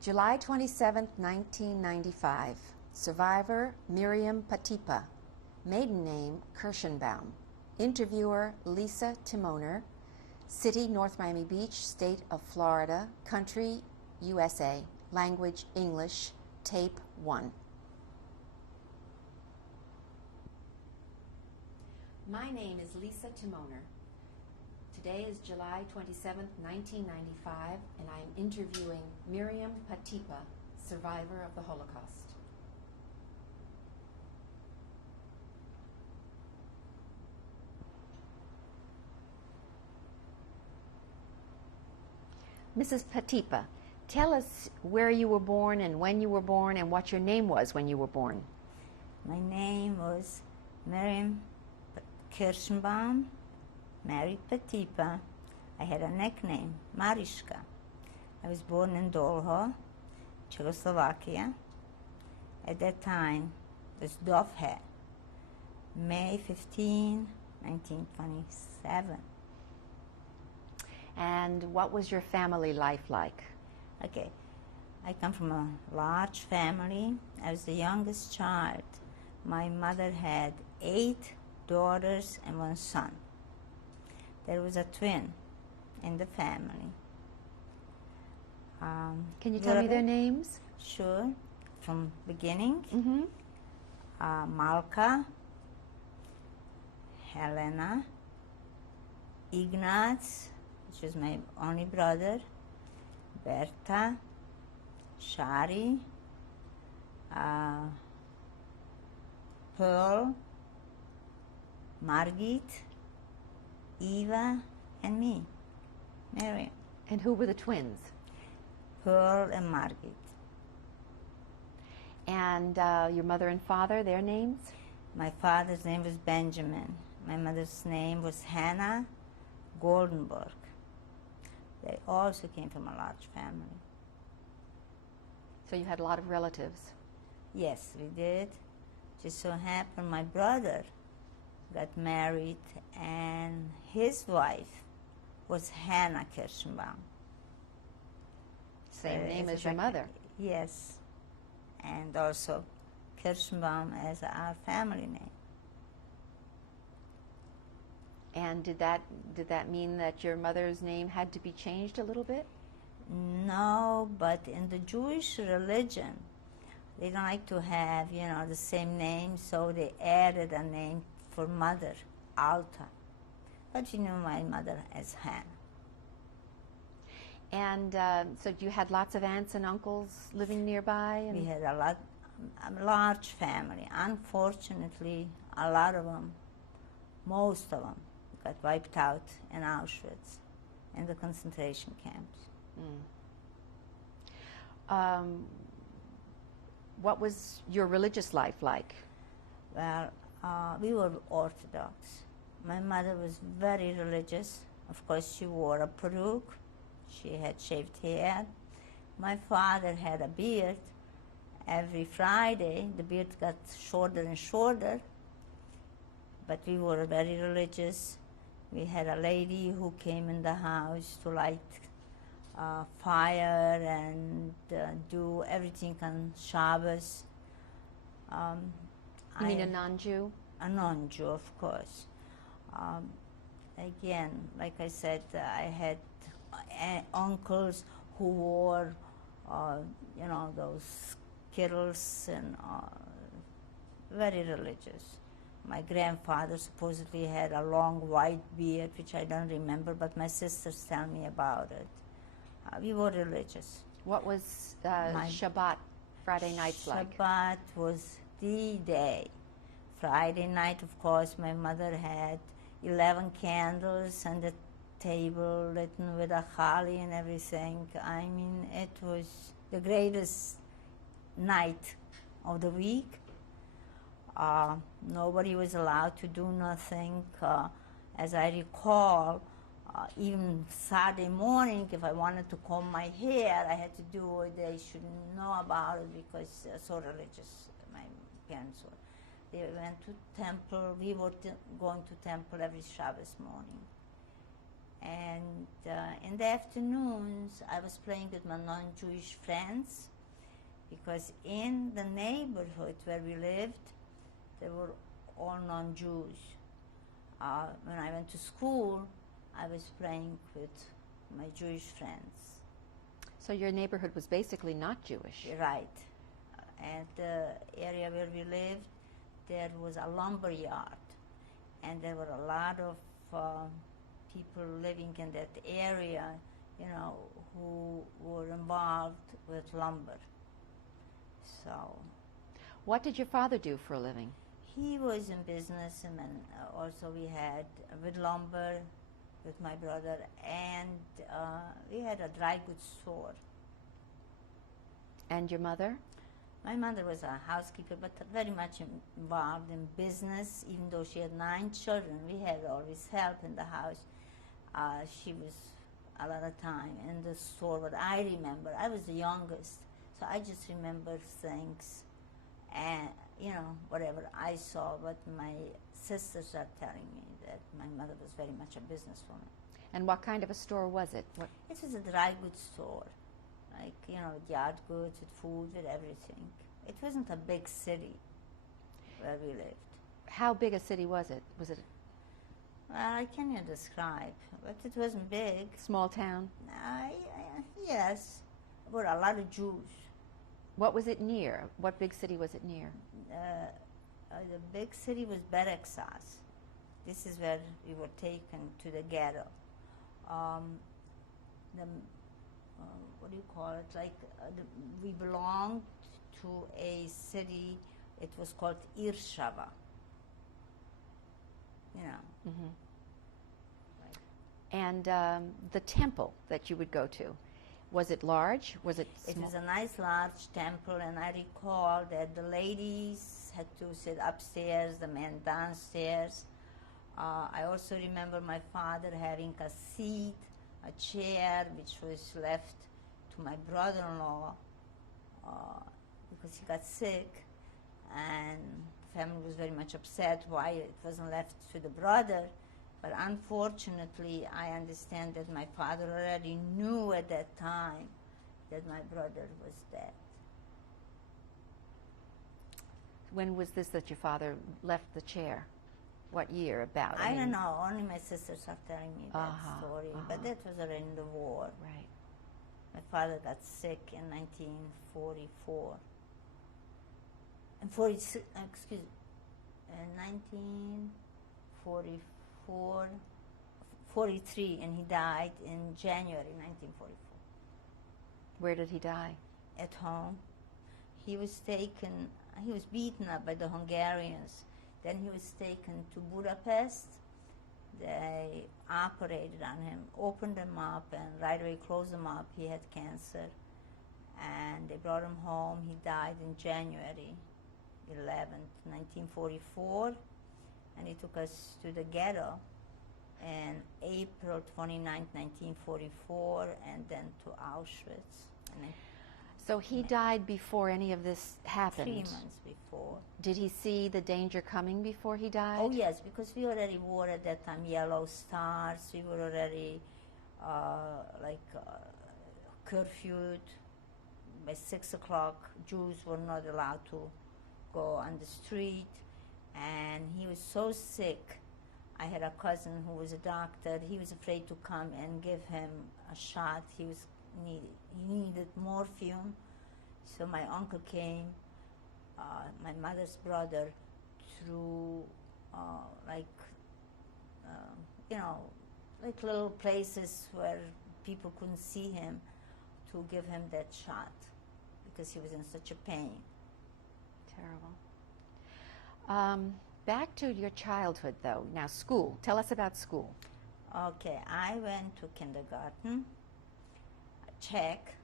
July 27, 1995. Survivor Miriam Patipa. Maiden name Kirschenbaum. Interviewer Lisa Timoner. City North Miami Beach, State of Florida. Country USA. Language English. Tape 1. My name is Lisa Timoner. Today is July 27, 1995, and I am interviewing Miriam Patipa, survivor of the Holocaust. Mrs. Patipa, tell us where you were born and when you were born and what your name was when you were born. My name was Miriam Kirschenbaum, Mary Patipa. I had a nickname, Mariška. I was born in Dolho, Czechoslovakia. At that time, it was Dovhe, May 15, 1927. And what was your family life like? Okay, I come from a large family. I was the youngest child. My mother had 8 daughters and 1 son. There was a twin in the family. Can you tell me their names? Sure. From beginning, Mm-hmm. Malka, Helena, Ignaz, which was my only brother, Berta, Shari, Pearl, Margit, Eva, and me, Miriam. And who were the twins? Pearl and Margit. And your mother and father, their names? My father's name was Benjamin. My mother's name was Hannah Goldenberg. They also came from a large family. So you had a lot of relatives. Yes, we did. Just so happened my brother got married and his wife was Hannah Kirschenbaum. Same name as your mother. Yes, and also Kirschenbaum as our family name. And did that mean that your mother's name had to be changed a little bit? No, but in the Jewish religion, they don't like to have, the same name, so they added a name for mother, Alta. But you knew my mother as Hannah. And so you had lots of aunts and uncles living nearby? We had a large family. Unfortunately, a lot of them, most of them, got wiped out in Auschwitz, in the concentration camps. What was your religious life like? Well, we were Orthodox. My mother was very religious. Of course, she wore a peruke. She had shaved hair. My father had a beard. Every Friday, the beard got shorter and shorter. But we were very religious. We had a lady who came in the house to light fire and do everything on Shabbos. You mean a non-Jew? A non-Jew, of course. Again, like I said, I had uncles who wore, those kittles and very religious. My grandfather supposedly had a long white beard, which I don't remember, but my sisters tell me about it. We were religious. What was Shabbat, Friday nights like? Shabbat was the day. Friday night, of course, my mother had 11 candles on the table lit with a chali and everything. I mean, it was the greatest night of the week. Nobody was allowed to do nothing. As I recall, even Saturday morning, if I wanted to comb my hair, I had to do it. They shouldn't know about it because so religious my parents were. They went to temple. We were going to temple every Shabbos morning. And in the afternoons, I was playing with my non-Jewish friends, because in the neighborhood where we lived, they were all non-Jews. When I went to school, I was playing with my Jewish friends. So your neighborhood was basically not Jewish. Right. And the area where we lived, there was a lumber yard, and there were a lot of people living in that area, you know, who were involved with lumber. So, What did your father do for a living? he was in business, and then also we had with lumber with my brother, and we had a dry goods store. And your mother? My mother was a housekeeper, but very much involved in business. Even though she had 9 children, we had always help in the house. She was a lot of time in the store. What I remember, I was the youngest, so I just remember things, and you know, whatever I saw. But my sisters are telling me that my mother was very much a businesswoman. And what kind of a store was it? What? It was a dry goods store, like, you know, with yard goods, with food, with everything. It wasn't a big city where we lived. How big a city was it? Was it Well, I can't describe, but it wasn't big. a small town? Yes, there were a lot of Jews. What was it near? What big city was it near? The big city was Berexas. This is where we were taken to the ghetto. What do you call it? Like, we belonged to a city. It was called Irshava. You know. Mm-hmm. And the temple that you would go to, was it large? Was it small? It was a nice large temple, and I recall that the ladies had to sit upstairs, the men downstairs. I also remember my father having a seat, a chair, which was left to my brother-in-law because he got sick, and the family was very much upset why it wasn't left to the brother. But unfortunately, I understand that my father already knew at that time that my brother was dead. When was this that your father left the chair? What year about? I don't know. Only my sisters are telling me that story. But that was already in the war. Right. My father got sick in 1944. In 1944, 43, and he died in January 1944. Where did he die? At home. He was beaten up by the Hungarians. Then he was taken to Budapest. They operated on him, opened him up, and right away closed him up. He had cancer. And they brought him home. He died in January 11th, 1944. And he took us to the ghetto in April 29th, 1944, and then to Auschwitz. So he died before any of this happened? 3 months before. Did he see the danger coming before he died? Oh yes, because we already wore at that time yellow stars. We were already curfewed. By 6 o'clock, Jews were not allowed to go on the street. And he was so sick. I had a cousin who was a doctor. He was afraid to come and give him a shot. He needed morphine. So my uncle came, my mother's brother, through like little places where people couldn't see him, to give him that shot because he was in such a pain. Terrible. Back to your childhood, though. Now, school. Tell us about school. Okay, I went to kindergarten, Czech.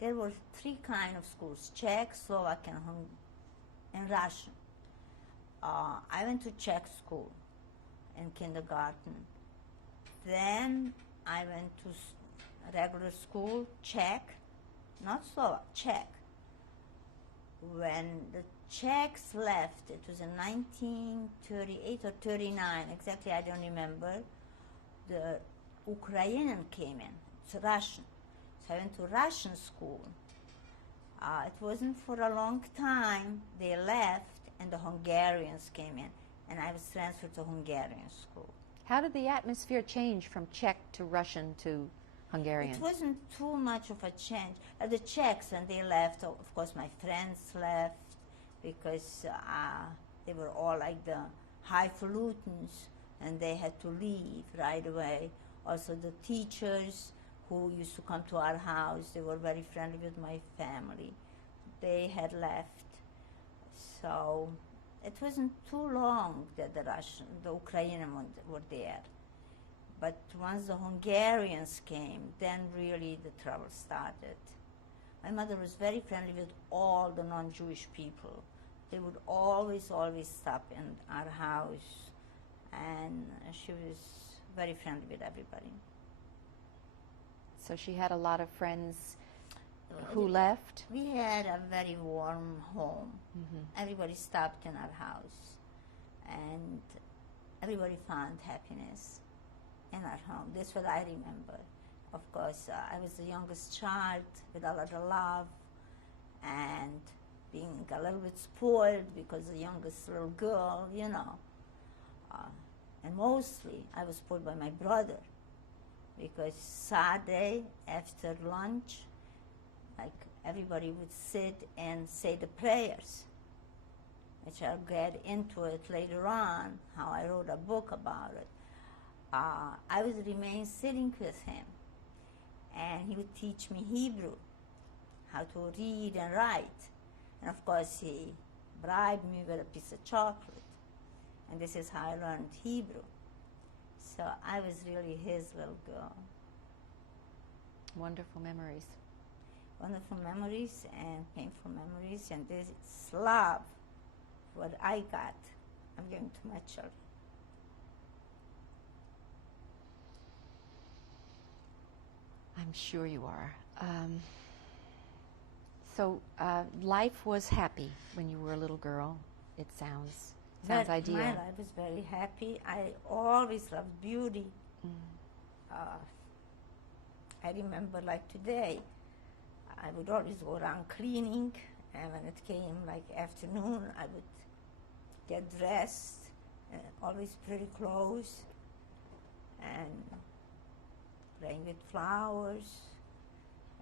There were 3 kinds of schools: Czech, Slovak, and Russian. I went to Czech school in kindergarten. Then I went to regular school, Czech, not Slovak, Czech. When the Czechs left, it was in 1938 or 39, exactly I don't remember, the Ukrainian came in. It's Russian. So I went to Russian school. It wasn't for a long time. They left, and the Hungarians came in, and I was transferred to Hungarian school. How did the atmosphere change from Czech to Russian to Hungarian? It wasn't too much of a change. The Czechs, when they left, of course, my friends left because they were all like the highfalutins, and they had to leave right away. Also, the teachers who used to come to our house, they were very friendly with my family. They had left. So it wasn't too long that the Ukrainians were there. But once the Hungarians came, then really the trouble started. My mother was very friendly with all the non-Jewish people. They would always stop in our house, and she was very friendly with everybody. So she had a lot of friends who left? We had a very warm home. Mm-hmm. Everybody stopped in our house, and everybody found happiness in our home. That's what I remember. Of course, I was the youngest child with a lot of love and being a little bit spoiled because the youngest little girl, you know. And mostly I was spoiled by my brother because Saturday after lunch, like everybody would sit and say the prayers, which I'll get into it later on, how I wrote a book about it. I would remain sitting with him, and he would teach me Hebrew, how to read and write. And of course, he bribed me with a piece of chocolate. And this is how I learned Hebrew. So I was really his little girl. Wonderful memories. Wonderful memories and painful memories. And this is love, what I got, I'm giving to my children. I'm sure you are. So life was happy when you were a little girl, it sounds ideal. My life was very happy. I always loved beauty. I remember like today, I would always go around cleaning, and when it came like afternoon, I would get dressed, always pretty clothes, and playing with flowers,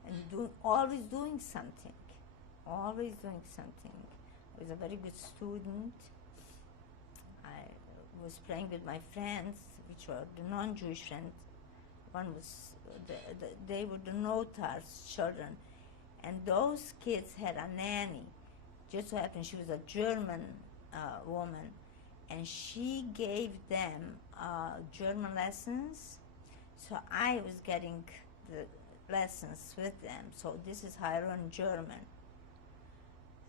and always doing something. Always doing something. I was a very good student. I was playing with my friends, which were the non-Jewish friends. One was, they were the Notar's children. And those kids had a nanny. Just so happened she was a German woman. And she gave them German lessons. So I was getting the lessons with them. So this is how I learned German.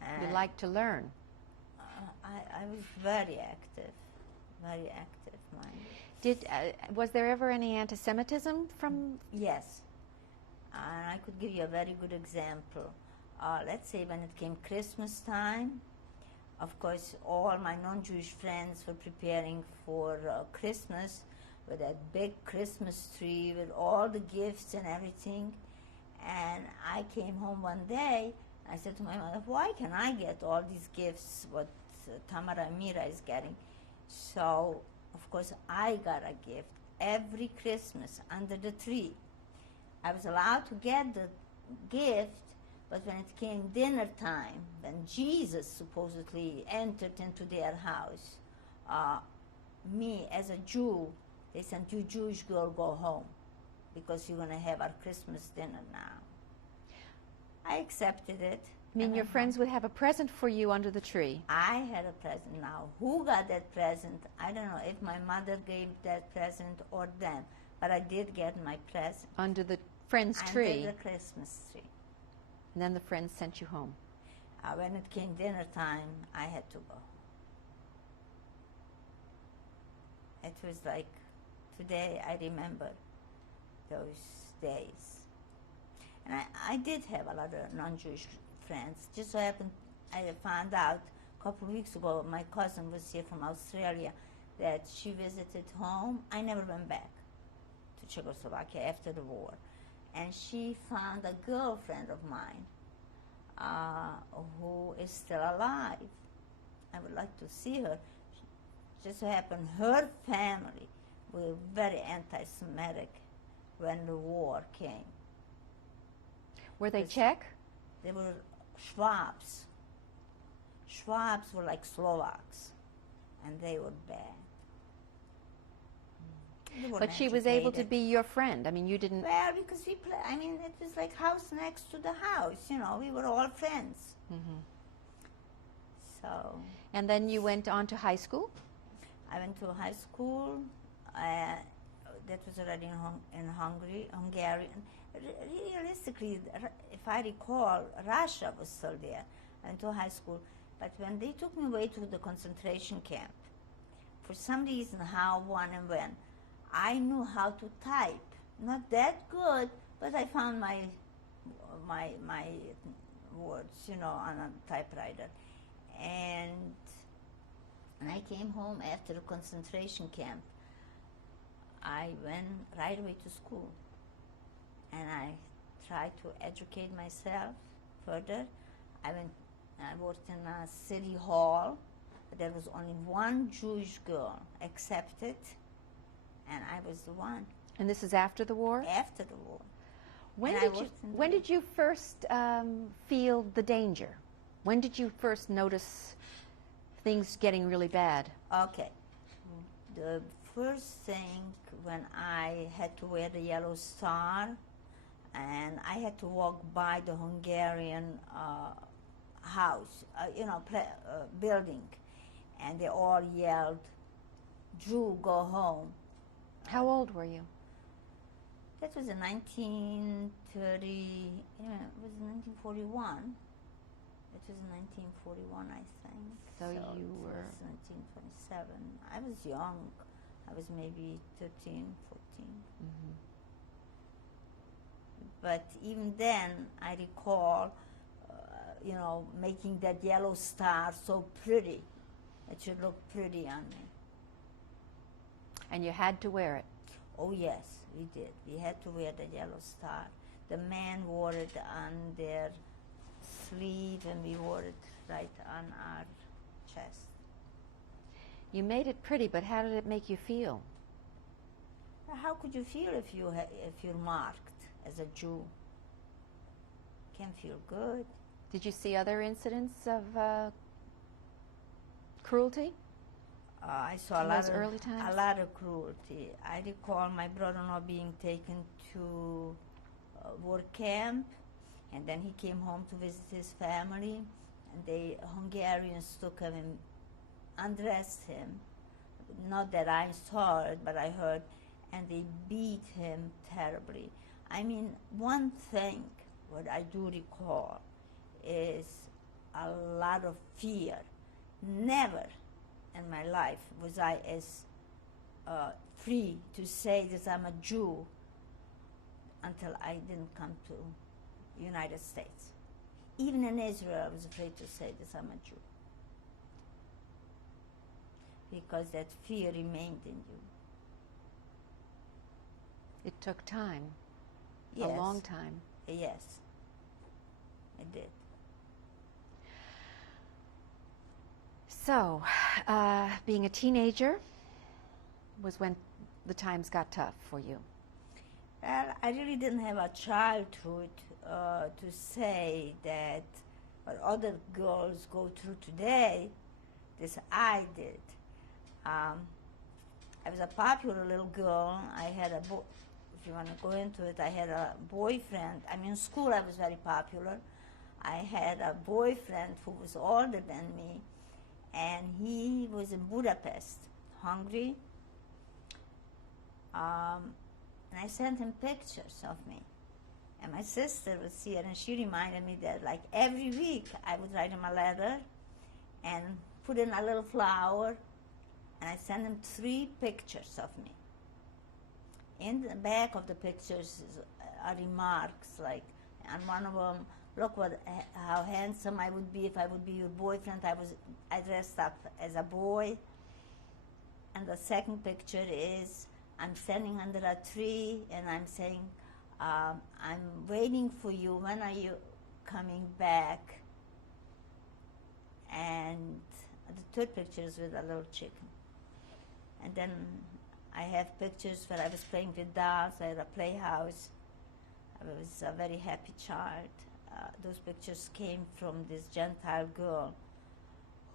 And you like to learn? I was very active. Was there ever any antisemitism from? Yes. And I could give you a very good example. Let's say when it came Christmas time, of course, all my non-Jewish friends were preparing for Christmas with that big Christmas tree with all the gifts and everything. And I came home one day, I said to my mother, why can I get all these gifts, what Tamara and Mira is getting? So, of course, I got a gift every Christmas under the tree. I was allowed to get the gift, but when it came dinner time, when Jesus supposedly entered into their house, me as a Jew, they said, you Jewish girl, go home, because you're going to have our Christmas dinner now. I accepted it. I mean, your friends would have a present for you under the tree. I had a present now. Who got that present? I don't know if my mother gave that present or them, but I did get my present. Under the friend's tree? Under the Christmas tree. And then the friends sent you home? When it came dinner time, I had to go. It was like, today I remember those days. And I did have a lot of non-Jewish friends. Just so happened, I found out a couple of weeks ago, my cousin was here from Australia, that she visited home. I never went back to Czechoslovakia after the war. And she found a girlfriend of mine who is still alive. I would like to see her. Just so happened her family were very anti-Semitic when the war came. Were they Czech? They were Schwabs. Schwabs were like Slovaks, and they were bad. They But she was able to educated. be your friend. I mean, you didn't... Well, because we play. I mean, it was like house next to the house. You know, we were all friends. Mhm. So And then you went on to high school? I went to high school. That was already in Hungary. Realistically, if I recall, Russia was still there. I went to high school. But when they took me away to the concentration camp, for some reason, how, when, and when, I knew how to type. Not that good, but I found my words, you know, on a typewriter. And when I came home after the concentration camp, I went right away to school. And I tried to educate myself further. I worked in a city hall. There was only one Jewish girl accepted, and I was the one. And this is after the war? After the war. When And I did you, worked in the- when did you first feel the danger? When did you first notice things getting really bad? Okay. The first thing, when I had to wear the yellow star, and I had to walk by the Hungarian house, building, and they all yelled, "Jew, go home." How old were you? That was in 1930, it was 1941. It was in 1941, I think. So you it were- was 1927. I was young. I was maybe 13, 14. Mhm. But even then, I recall, making that yellow star so pretty. It should look pretty on me. And you had to wear it. Oh yes, we did. We had to wear the yellow star. The men wore it on their sleeve, and we wore it right on our chest. You made it pretty, but how did it make you feel? How could you feel if you're marked as a Jew? Can't feel good. Did you see other incidents of cruelty? I saw In those early times? a lot of cruelty. I recall my brother-in-law being taken to work camp, and then he came home to visit his family, and the Hungarians took him and undressed him. Not that I saw it, but I heard, and they beat him terribly. I mean, one thing what I do recall is a lot of fear. Never in my life was I as free to say that I'm a Jew until I didn't come to the United States. Even in Israel, I was afraid to say that I'm a Jew, because that fear remained in you. It took time, Yes. a long time. Yes, it did. So, being a teenager was when the times got tough for you. Well, I really didn't have a childhood to say that what other girls go through today, this I did. I was a popular little girl. I had if you want to go into it, I had a boyfriend. I mean, in school I was very popular. I had a boyfriend who was older than me, and he was in Budapest, Hungary. And I sent him pictures of me. And my sister was here, and she reminded me that, like, every week I would write him a letter and put in a little flower, and I sent him 3 pictures of me. In the back of the pictures are remarks, like, on one of them, look how handsome I would be if I would be your boyfriend. I dressed up as a boy. And the second picture is I'm standing under a tree and I'm saying, I'm waiting for you. When are you coming back? And the third picture is with a little chicken. And then I have pictures where I was playing with dolls. I had a playhouse. I was a very happy child. Those pictures came from this Gentile girl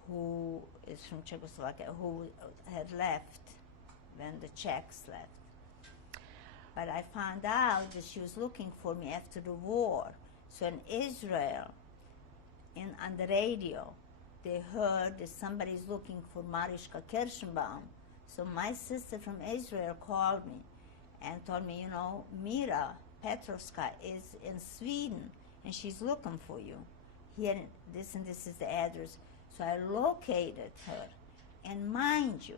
who is from Czechoslovakia, who had left when the Czechs left. But I found out that she was looking for me after the war. So in Israel, on the radio, they heard that somebody's looking for Mariska Kirschenbaum. So my sister from Israel called me and told me, Mira Petrovska is in Sweden and she's looking for you. Here, this and this is the address. So I located her. And mind you,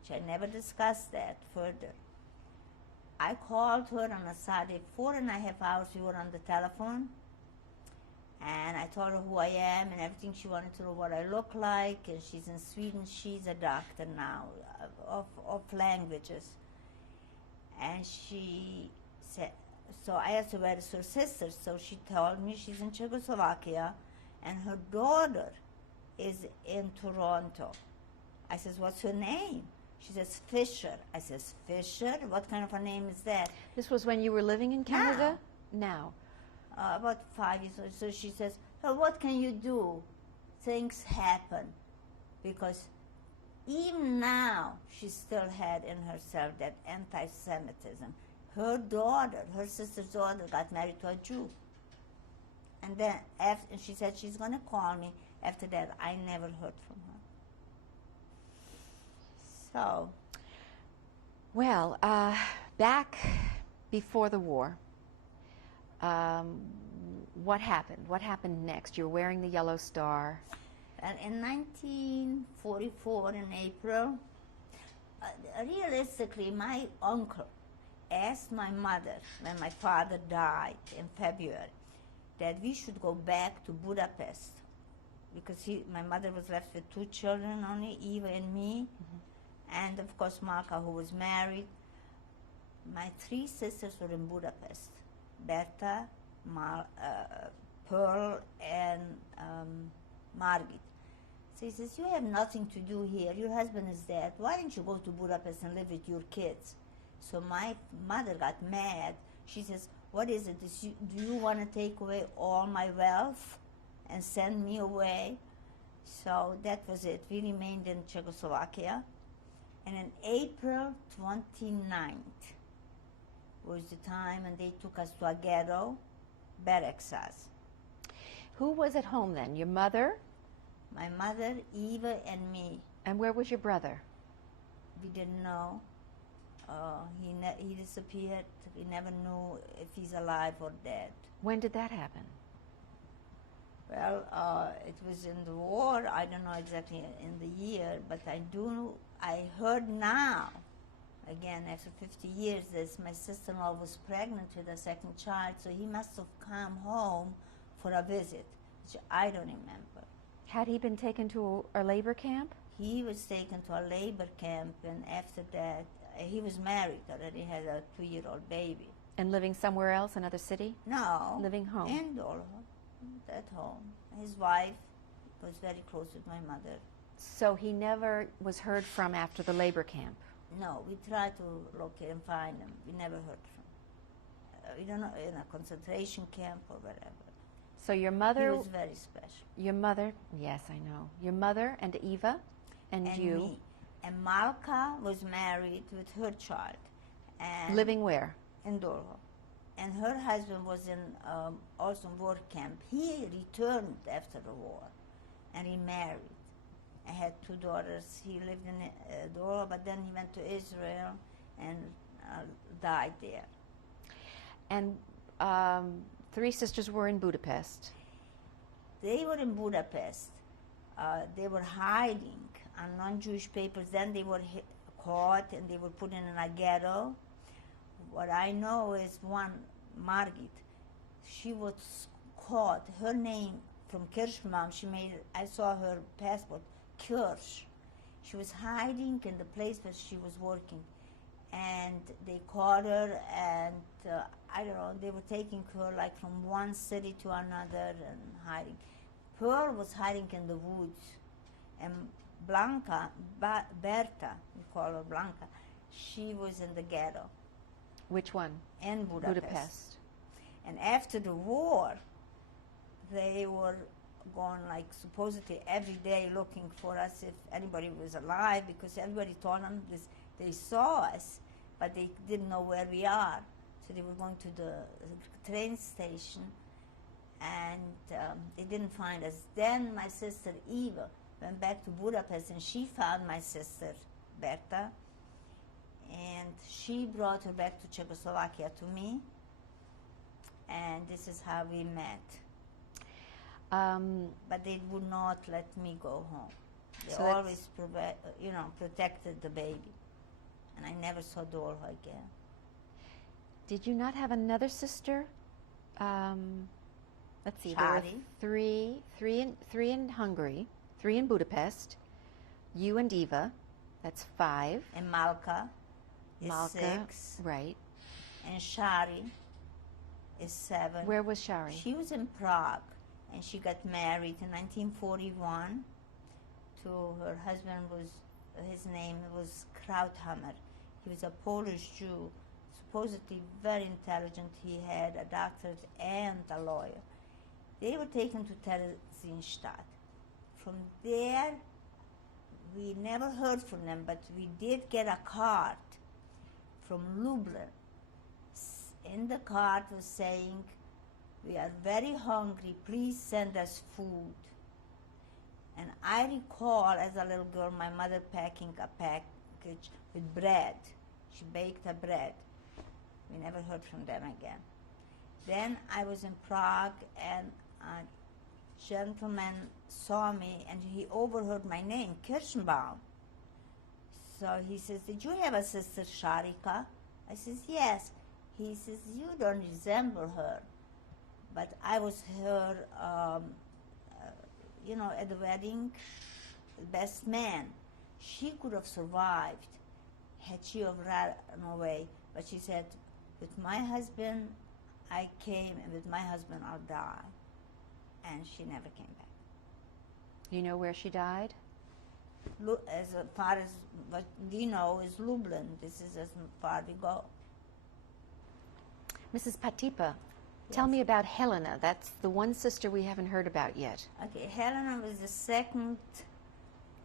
which I never discussed that further, I called her on a Saturday, 4.5 hours we were on the telephone, and I told her who I am and everything. She wanted to know what I look like, and she's in Sweden. She's a doctor now of languages. And she said, so I asked her where is her sister, so she told me she's in Czechoslovakia, and her daughter is in Toronto. I says, what's her name? She says, Fisher. I says, Fisher? What kind of a name is that? This was when you were living in Canada? Now. About 5 years old. So she says, well, what can you do? Things happen. Because even now, she still had in herself that anti-Semitism. Her daughter, her sister's daughter, got married to a Jew. And then after, she said she's going to call me. After that, I never heard from her. So, well, back before the war, what happened? What happened next? You're wearing the yellow star. And in 1944, in April, realistically, my uncle asked my mother, when my father died in February, that we should go back to Budapest. Because my mother was left with 2 children only, Eva and me. Mm-hmm. And of course, Malka, who was married. My 3 sisters were in Budapest. Berta, Pearl, and Margit. So he says, you have nothing to do here. Your husband is dead. Why don't you go to Budapest and live with your kids? So my mother got mad. She says, what is it? Do you want to take away all my wealth and send me away? So that was it. We remained in Czechoslovakia. And in April 29th was the time, and they took us to a ghetto, Berexas. Who was at home then? Your mother? My mother, Eva, and me. And where was your brother? We didn't know. He disappeared. We never knew if he's alive or dead. When did that happen? Well, it was in the war. I don't know exactly in the year, but I heard now, again, after 50 years, that my sister-in-law was pregnant with a second child, so he must have come home for a visit, which I don't remember. Had he been taken to a labor camp? He was taken to a labor camp, and after that, he was married already, had a 2-year-old baby. And living somewhere else, another city? No. Living home? In Dolho, at home. His wife was very close with my mother. So he never was heard from after the labor camp? No, we tried to locate and find him. We never heard from him. We don't know, in a concentration camp or whatever. So your mother... He was very special. Your mother, yes, I know. Your mother and Eva and you. Me. And Malka was married with her child. And living where? In Dolho. And her husband was in also work camp. He returned after the war and he married. I had 2 daughters. He lived in Dolho, but then he went to Israel and died there. And 3 sisters were in Budapest. They were in Budapest. They were hiding on non-Jewish papers. Then they were caught and they were put in a ghetto. What I know is one, Margit, she was caught. Her name from Kirschbaum, I saw her passport, Kirsch. She was hiding in the place where she was working. and they caught her, and I don't know, they were taking her like from one city to another and hiding. Pearl was hiding in the woods, and Blanca, Berta, we call her Blanca, she was in the ghetto. Which one? In Budapest. And after the war, they were going like supposedly every day looking for us if anybody was alive, because everybody told them this, they saw us, but they didn't know where we are. So they were going to the train station, and they didn't find us. Then my sister Eva went back to Budapest, and she found my sister Berta, and she brought her back to Czechoslovakia to me, and this is how we met. But they would not let me go home. They So always protected the baby, and I never saw Dolha again. Did you not have another sister? Let's see. There Shari. were three in Hungary, 3 in Budapest. You and Eva, that's 5. And Malka is Malka, 6, right? and Shari is 7. Where was Shari? She was in Prague, and she got married in 1941 to her husband. His name was Krauthammer. He was a Polish Jew, supposedly very intelligent. He had a doctorate and a lawyer. They were taken to Theresienstadt. From there, we never heard from them, but we did get a card from Lublin. In the card was saying, "We are very hungry, please send us food." And I recall as a little girl my mother packing a package with bread. She baked a bread. We never heard from them again. Then I was in Prague, and a gentleman saw me, and he overheard my name, Kirschenbaum. So he says, "Did you have a sister, Sharika?" I says, "Yes." He says, "You don't resemble her." But I was her, at the wedding, the best man. She could have survived had she have run away. But she said, "With my husband, I came, and with my husband, I'll die." And she never came back. You know where she died? As far as what we know is Lublin. This is as far we go. Mrs. Patipa, tell Yes. me about Helena. That's the one sister we haven't heard about yet. Okay, Helena was the second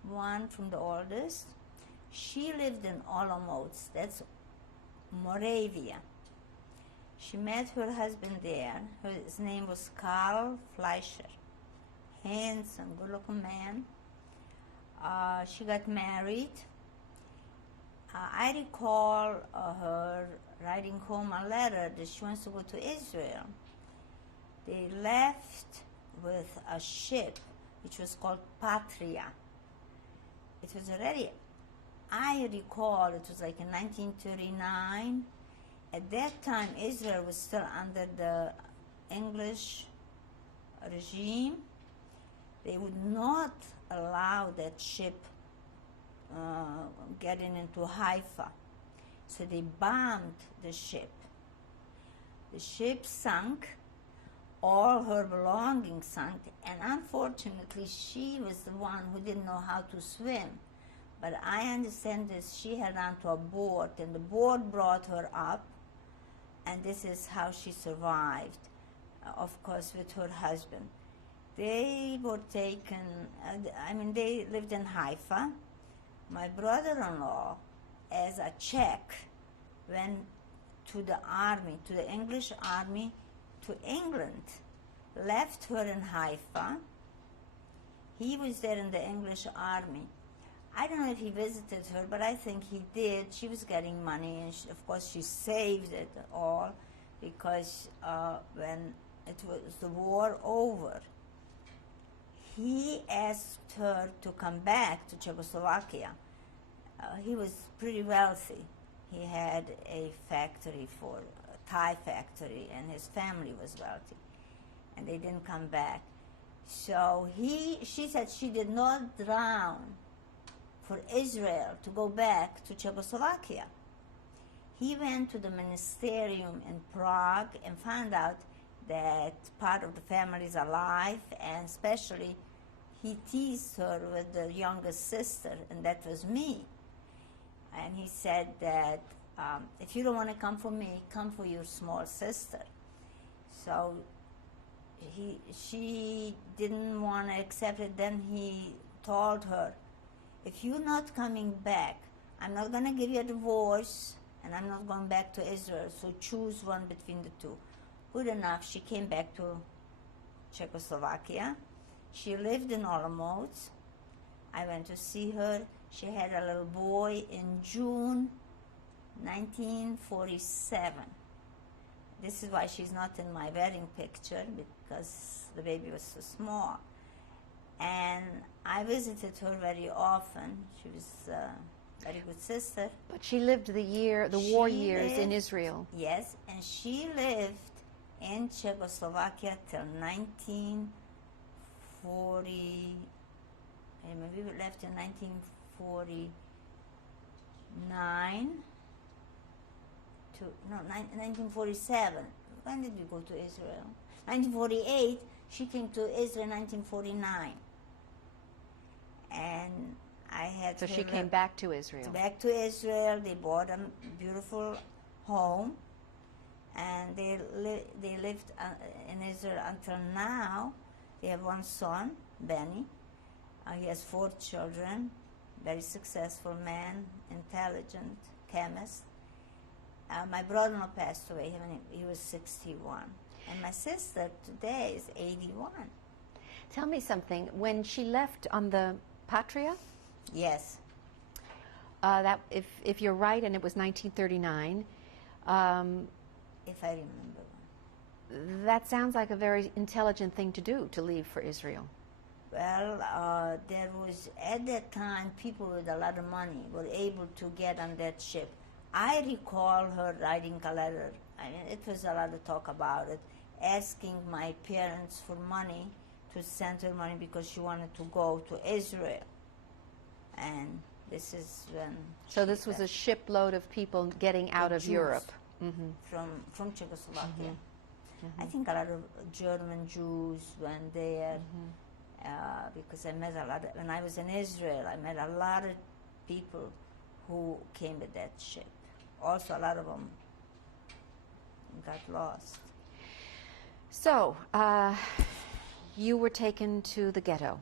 one from the oldest. She lived in Olomouc, that's Moravia. She met her husband there. His name was Karl Fleischer. Handsome, good-looking man. She got married. I recall her writing home a letter that she wants to go to Israel. They left with a ship which was called Patria. It was already, I recall, it was like in 1939. At that time, Israel was still under the English regime. They would not allow that ship getting into Haifa. So they bombed the ship. The ship sunk, all her belongings sunk, and unfortunately she was the one who didn't know how to swim. But I understand this, she held onto a board, and the board brought her up, and this is how she survived, of course, with her husband. They were taken, they lived in Haifa. My brother-in-law, as a Czech, went to the army, to the English army, to England, left her in Haifa. He was there in the English army. I don't know if he visited her, but I think he did. She was getting money, and of course she saved it all, because when it was the war over, he asked her to come back to Czechoslovakia. He was pretty wealthy. He had a factory a tie factory, and his family was wealthy, and they didn't come back. So she said she did not drown for Israel to go back to Czechoslovakia. He went to the ministerium in Prague and found out that part of the family is alive, and especially he teased her with the youngest sister, and that was me. And he said that if you don't want to come for me, come for your small sister. So she didn't want to accept it. Then he told her, if you're not coming back, I'm not going to give you a divorce, and I'm not going back to Israel, so choose one between the two. Good enough, she came back to Czechoslovakia. She lived in Olomouc. I went to see her. She had a little boy in June 1947. This is why she's not in my wedding picture, because the baby was so small. And I visited her very often. She was a very good sister. But she lived the war years in Israel. Yes, and she lived in Czechoslovakia till 1940. And we left in 1949 to 1947. When did we go to Israel? 1948. She came to Israel in 1949, and I had. So she came back to Israel. Back to Israel. They bought a beautiful home, and they lived in Israel until now. They have one son, Benny. He has 4 children. Very successful man, intelligent chemist. My brother-in-law passed away. He was 61. And my sister today is 81. Tell me something. When she left on the Patria, Yes. that if you're right, and it was 1939, If I remember. that sounds like a very intelligent thing to do, to leave for Israel. Well, there was, at that time, people with a lot of money were able to get on that ship. I recall her writing a letter. I mean, it was a lot of talk about it, asking my parents for money to send her money because she wanted to go to Israel. And this is when... So this was a shipload of people getting out of Jews. Europe. From Czechoslovakia. I think a lot of German Jews went there because I met a lot of, when I was in Israel, I met a lot of people who came with that ship. Also, a lot of them got lost. So, you were taken to the ghetto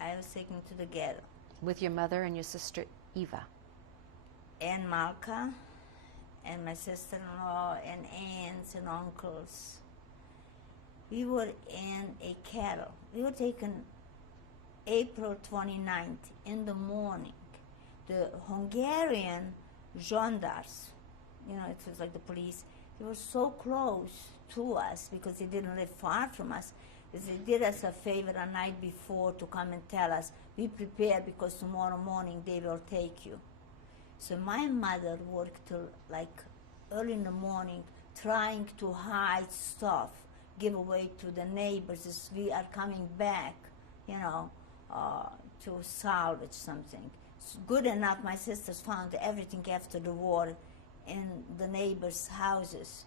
I was taken to the ghetto. with your mother and your sister Eva. And Malka, and my sister-in-law, and aunts and uncles. We were in a cattle. We were taken April 29th in the morning. The Hungarian gendarmes, you know, it was like the police, they were so close to us because they didn't live far from us. They did us a favor a night before to come and tell us, be prepared because tomorrow morning they will take you. So my mother worked till like early in the morning trying to hide stuff, give away to the neighbors as we are coming back, you know, to salvage something. It's good enough my sisters found everything after the war in the neighbors' houses.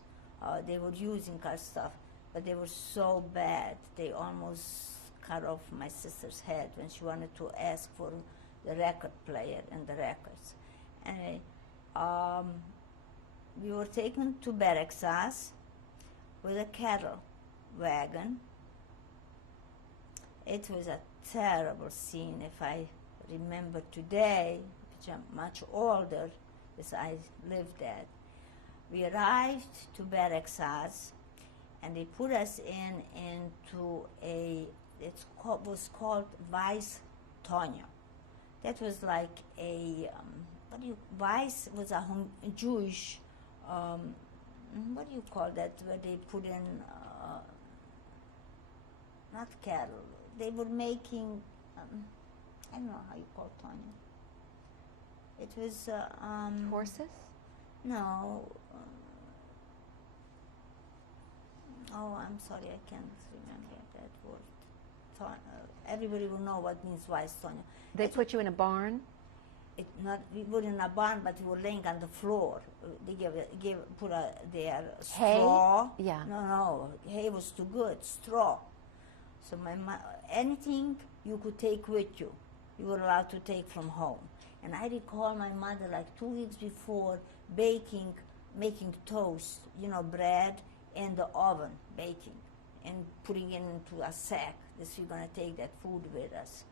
They were using our stuff, but they were so bad, they almost cut off my sister's head when she wanted to ask for the record player and the records. Anyway, we were taken to barracks with a cattle wagon. It was a terrible scene. If I remember today, which I'm much older, as I lived that. We arrived to barracks and they put us into a, was called Vice Tonya. That was like a, Vice was a Jewish, what do you call that, where they put in, not cattle, they were making, I don't know how you call Tonya. It was... Horses? No. Oh, I'm sorry, I can't remember that word. Everybody will know what means Vice Tonya. They put you in a barn? we were in a barn, but we were laying on the floor. They put their Hay? straw. Yeah. No, hay was too good, straw. So anything you could take with you, you were allowed to take from home. And I recall my mother, like 2 weeks before, making toast, bread in the oven, baking, and putting it into a sack. This we're gonna take that food with us.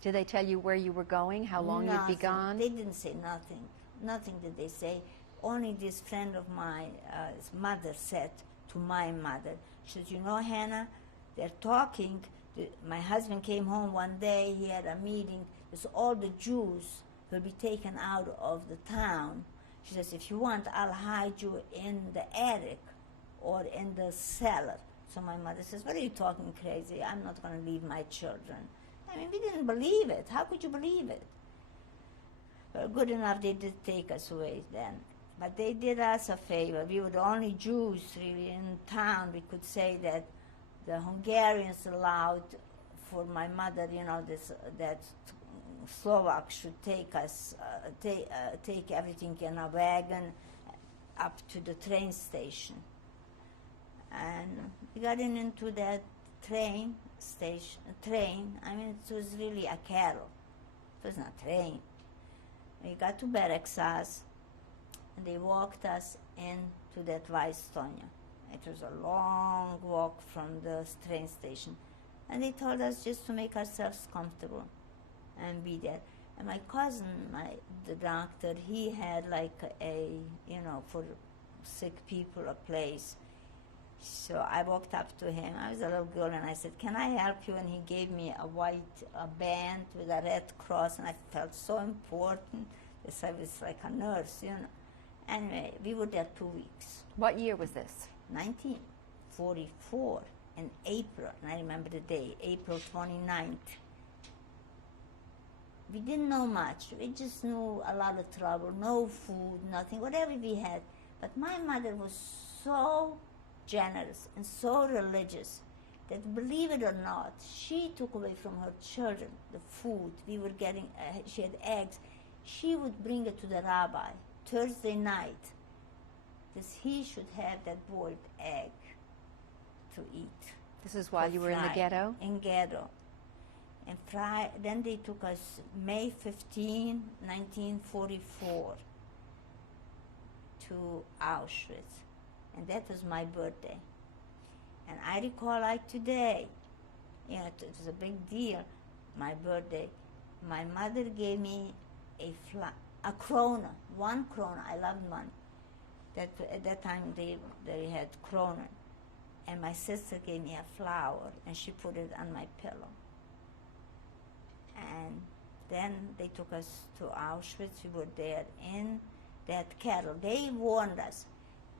Did they tell you where you were going, how long you'd be gone? They didn't say nothing. Nothing did they say. Only this friend of mine, his mother said to my mother, she said, Hannah, they're talking. My husband came home one day, he had a meeting, so all the Jews will be taken out of the town. She says, if you want, I'll hide you in the attic or in the cellar. So my mother says, what are you talking crazy? I'm not going to leave my children. I mean, we didn't believe it. How could you believe it? Well, good enough, they did take us away then. But they did us a favor. We were the only Jews really in town. We could say that the Hungarians allowed for my mother, that Slovaks should take us, take everything in a wagon up to the train station. And we got into that train, I mean, it was really a carol. It was not a train. We got to Beregszáz, and they walked us into that Weistonia. It was a long walk from the train station. And they told us just to make ourselves comfortable and be there. And my cousin, the doctor, he had like for sick people, a place. So I walked up to him. I was a little girl, and I said, can I help you? And he gave me a white band with a red cross, and I felt so important. I was like a nurse, Anyway, we were there 2 weeks. What year was this? 1944, in April, and I remember the day, April 29th. We didn't know much. We just knew a lot of trouble, no food, nothing, whatever we had. But my mother was so generous and so religious that, believe it or not, she took away from her children the food. We were getting, she had eggs. She would bring it to the rabbi Thursday night, that he should have that boiled egg to eat. This is while you were in the ghetto? In ghetto. And then they took us May 15, 1944, to Auschwitz. And that was my birthday. And I recall like today, it was a big deal, my birthday. My mother gave me a krona, 1 krona. I loved money. At that time they had krona. And my sister gave me a flower, and she put it on my pillow. And then they took us to Auschwitz. We were there in that cattle. They warned us,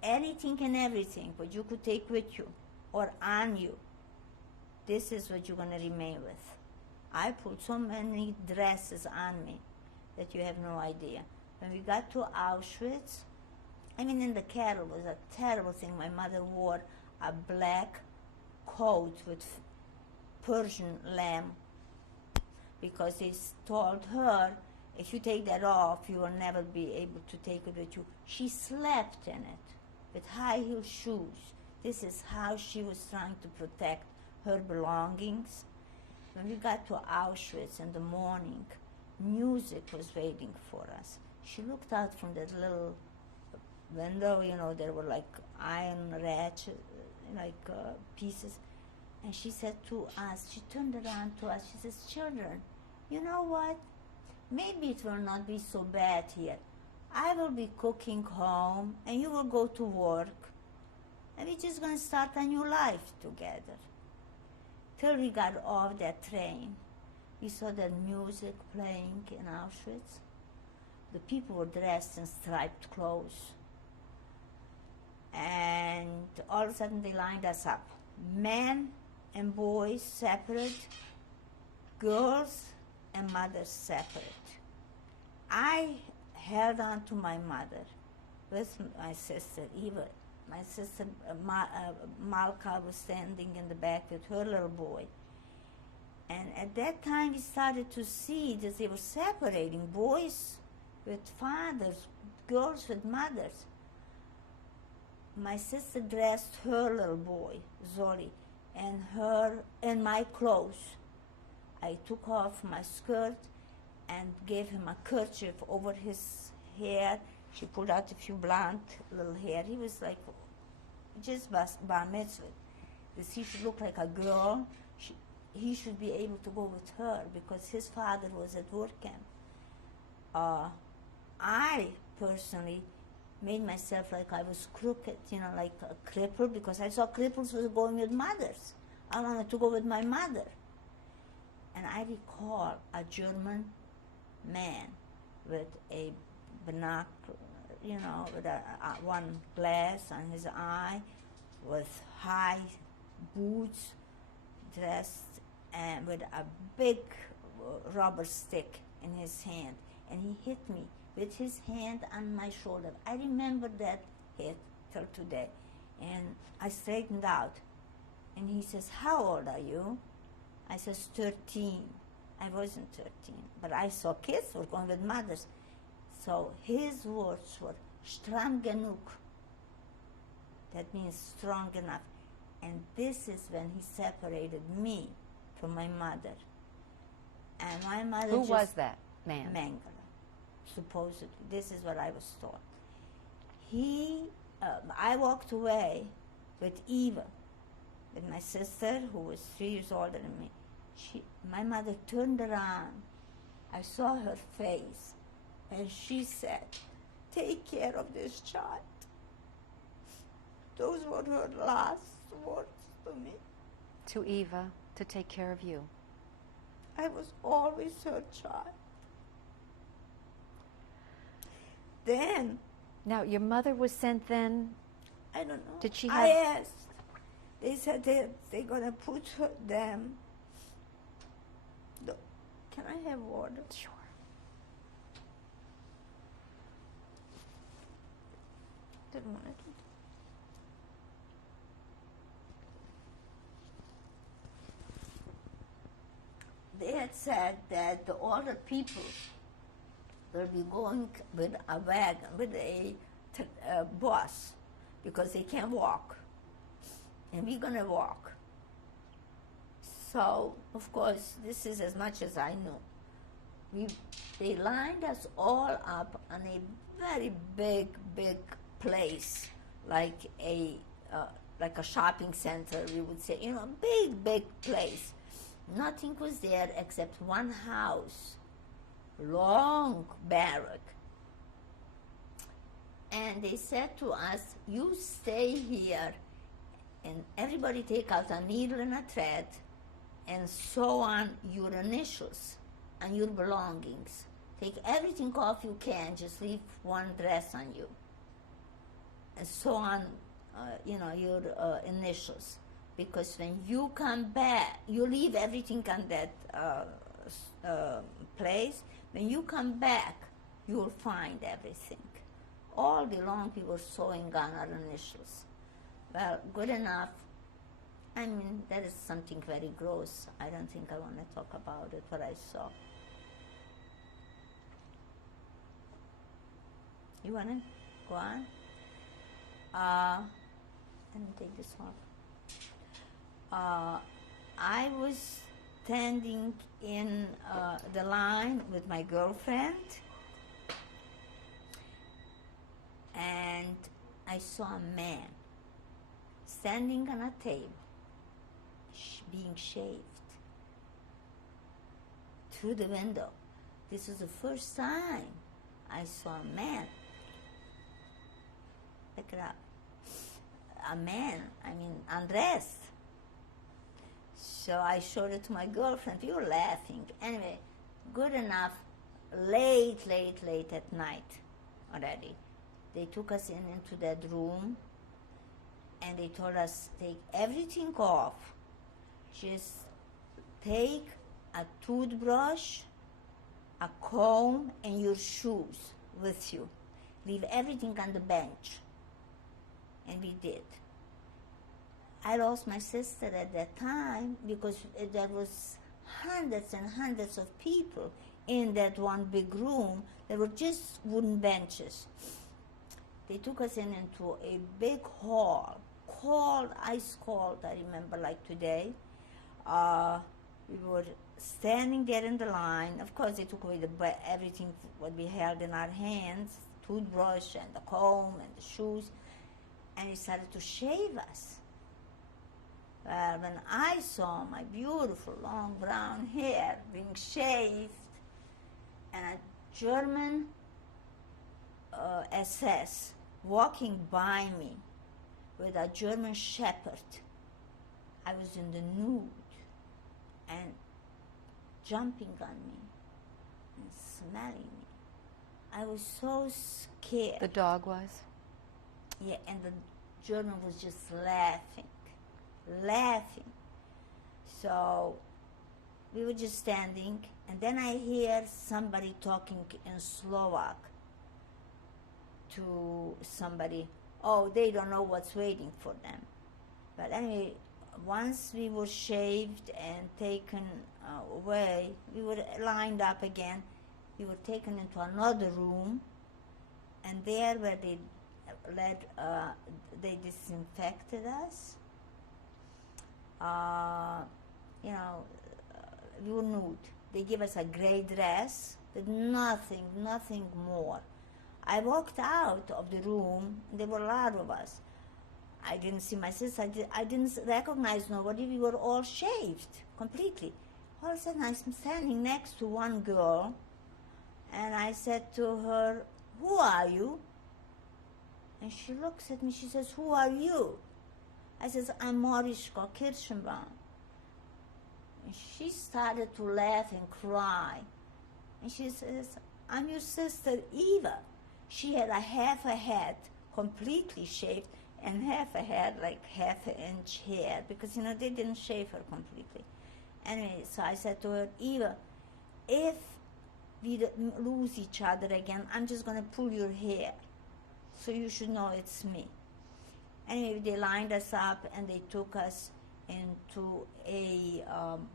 anything and everything what you could take with you or on you, this is what you're going to remain with. I put so many dresses on me that you have no idea. When we got to Auschwitz, in the cattle was a terrible thing. My mother wore a black coat with Persian lamb, because they told her, if you take that off, you will never be able to take it with you. She slept in it with high-heel shoes. This is how she was trying to protect her belongings. When we got to Auschwitz in the morning, music was waiting for us. She looked out from that little window, there were like iron ratchets, pieces. And she said to us, she turned around to us, she says, children, you know what? Maybe it will not be so bad here. I will be cooking home, and you will go to work, and we're just going to start a new life together. Till we got off that train, we saw that music playing in Auschwitz. The people were dressed in striped clothes. And all of a sudden they lined us up. Men and boys separate, girls and mothers separate. I held on to my mother with my sister Eva. My sister Malka was standing in the back with her little boy. And at that time, we started to see that they were separating boys with fathers, girls with mothers. My sister dressed her little boy, Zoli, and my clothes. I took off my skirt and gave him a kerchief over his hair. She pulled out a few blonde little hair. He was like just bar mitzvah. He should look like a girl. He should be able to go with her because his father was at work camp. I personally made myself like I was crooked, like a cripple, because I saw cripples was going with mothers. I wanted to go with my mother. And I recall a German man with a binocular, with one glass on his eye, with high boots, dressed, and with a big rubber stick in his hand. And he hit me with his hand on my shoulder. I remember that hit till today. And I straightened out. And he says, "How old are you?" I says, 13. I wasn't 13, but I saw kids were going with mothers. So his words were strong genug. That means strong enough. And this is when he separated me from my mother. And my mother Who was that man? Mengele, supposedly. This is what I was taught. I walked away with Eva, with my sister, who was 3 years older than me. My mother turned around. I saw her face, and she said, "Take care of this child." Those were her last words to me. To Eva, to take care of you. I was always her child. Then, Now, your mother was sent then. I don't know. Did she I have- asked. They said they're going to put them. Can I have water? Sure. Didn't want it. They had said that the older people will be going with a wagon, with a bus, because they can't walk. And we're going to walk. So, of course, this is as much as I knew. They lined us all up on a very big place, like a shopping center, we would say, a big place. Nothing was there except one house, long barrack. And they said to us, "You stay here, and everybody take out a needle and a thread and sew on your initials and your belongings. Take everything off you can, just leave one dress on you. And sew on, your initials. Because when you come back, you leave everything on that place. When you come back, you'll find everything." All day long, we were sewing on our initials. Well, good enough. I mean, that is something very gross. I don't think I want to talk about it, what I saw. You want to go on? Let me take this off. I was standing in the line with my girlfriend, and I saw a man standing on a table, being shaved, through the window. This is the first time I saw a man. Look it up. A man, undressed. So I showed it to my girlfriend. We were laughing. Anyway, good enough, late at night already. They took us into that room, and they told us, take everything off. Just take a toothbrush, a comb, and your shoes with you. Leave everything on the bench. And we did. I lost my sister at that time because there was hundreds and hundreds of people in that one big room. There were just wooden benches. They took us into a big hall, cold, ice cold, I remember like today. We were standing there in the line. Of course, they took away everything what we held in our hands, toothbrush and the comb and the shoes, and they started to shave us. Well, when I saw my beautiful long brown hair being shaved, and a German SS walking by me with a German shepherd, I was in the nude and jumping on me and smelling me. I was so scared. The dog was? Yeah, and the German was just laughing. So we were just standing, and then I hear somebody talking in Slovak to somebody. Oh, they don't know what's waiting for them. But anyway, once we were shaved and taken away, we were lined up again. We were taken into another room, and there where they they disinfected us. We were nude. They gave us a gray dress with nothing more. I walked out of the room, and there were a lot of us. I didn't see my sister. I didn't recognize nobody. We were all shaved completely. All of a sudden, I'm standing next to one girl, and I said to her, "Who are you?" And she looks at me. She says, "Who are you?" I says, "I'm Mariska Kirschenbaum." And she started to laugh and cry. And she says, "I'm your sister Eva." She had half a head completely shaved, and half a head, like half an inch hair, because, they didn't shave her completely. Anyway, so I said to her, "Eva, if we lose each other again, I'm just going to pull your hair. So you should know it's me." Anyway, they lined us up, and they took us into a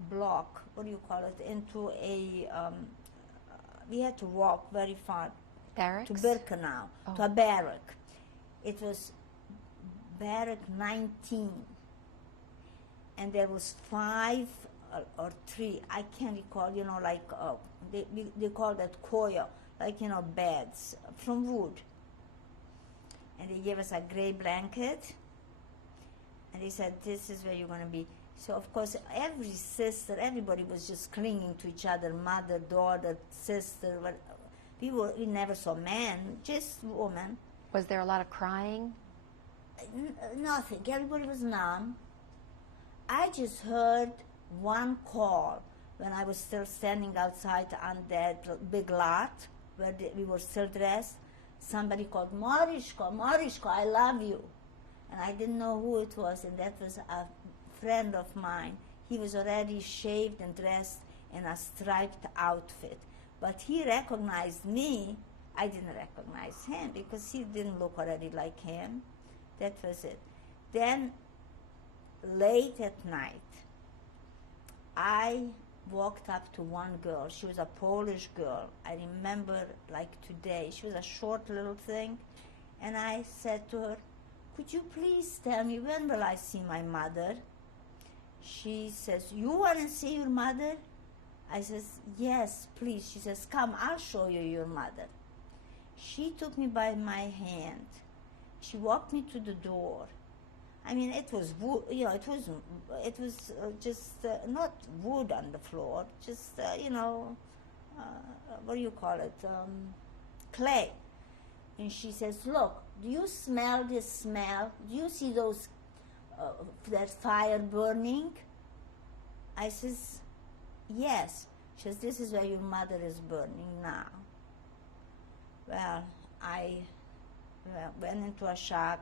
block, what do you call it, into a, we had to walk very far. Barracks? To Birkenau, to a barrack. It was barrack 19, and there was 5 or 3, I can't recall, like, they call that koya, like, beds from wood. And they gave us a gray blanket, and they said, "This is where you're going to be." So, of course, everybody was just clinging to each other, mother, daughter, sister. We never saw men, just women. Was there a lot of crying? Nothing. Everybody was numb. I just heard one call when I was still standing outside on that big lot where we were still dressed. Somebody called, "Mariska, Mariska, I love you." And I didn't know who it was, and that was a friend of mine. He was already shaved and dressed in a striped outfit. But he recognized me. I didn't recognize him because he didn't look already like him. That was it. Then, late at night, I walked up to one girl. She was a Polish girl. I remember like today. She was a short little thing. And I said to her, "Could you please tell me, when will I see my mother?" She says, "You want to see your mother?" I says, "Yes, please." She says, "Come, I'll show you your mother." She took me by my hand. She walked me to the door. I mean, it was wood, it was just not wood on the floor, just, what do you call it, clay. And she says, "Look, do you smell this smell? Do you see that fire burning?" I says, "Yes." She says, "This is where your mother is burning now." Well, I went into a shock.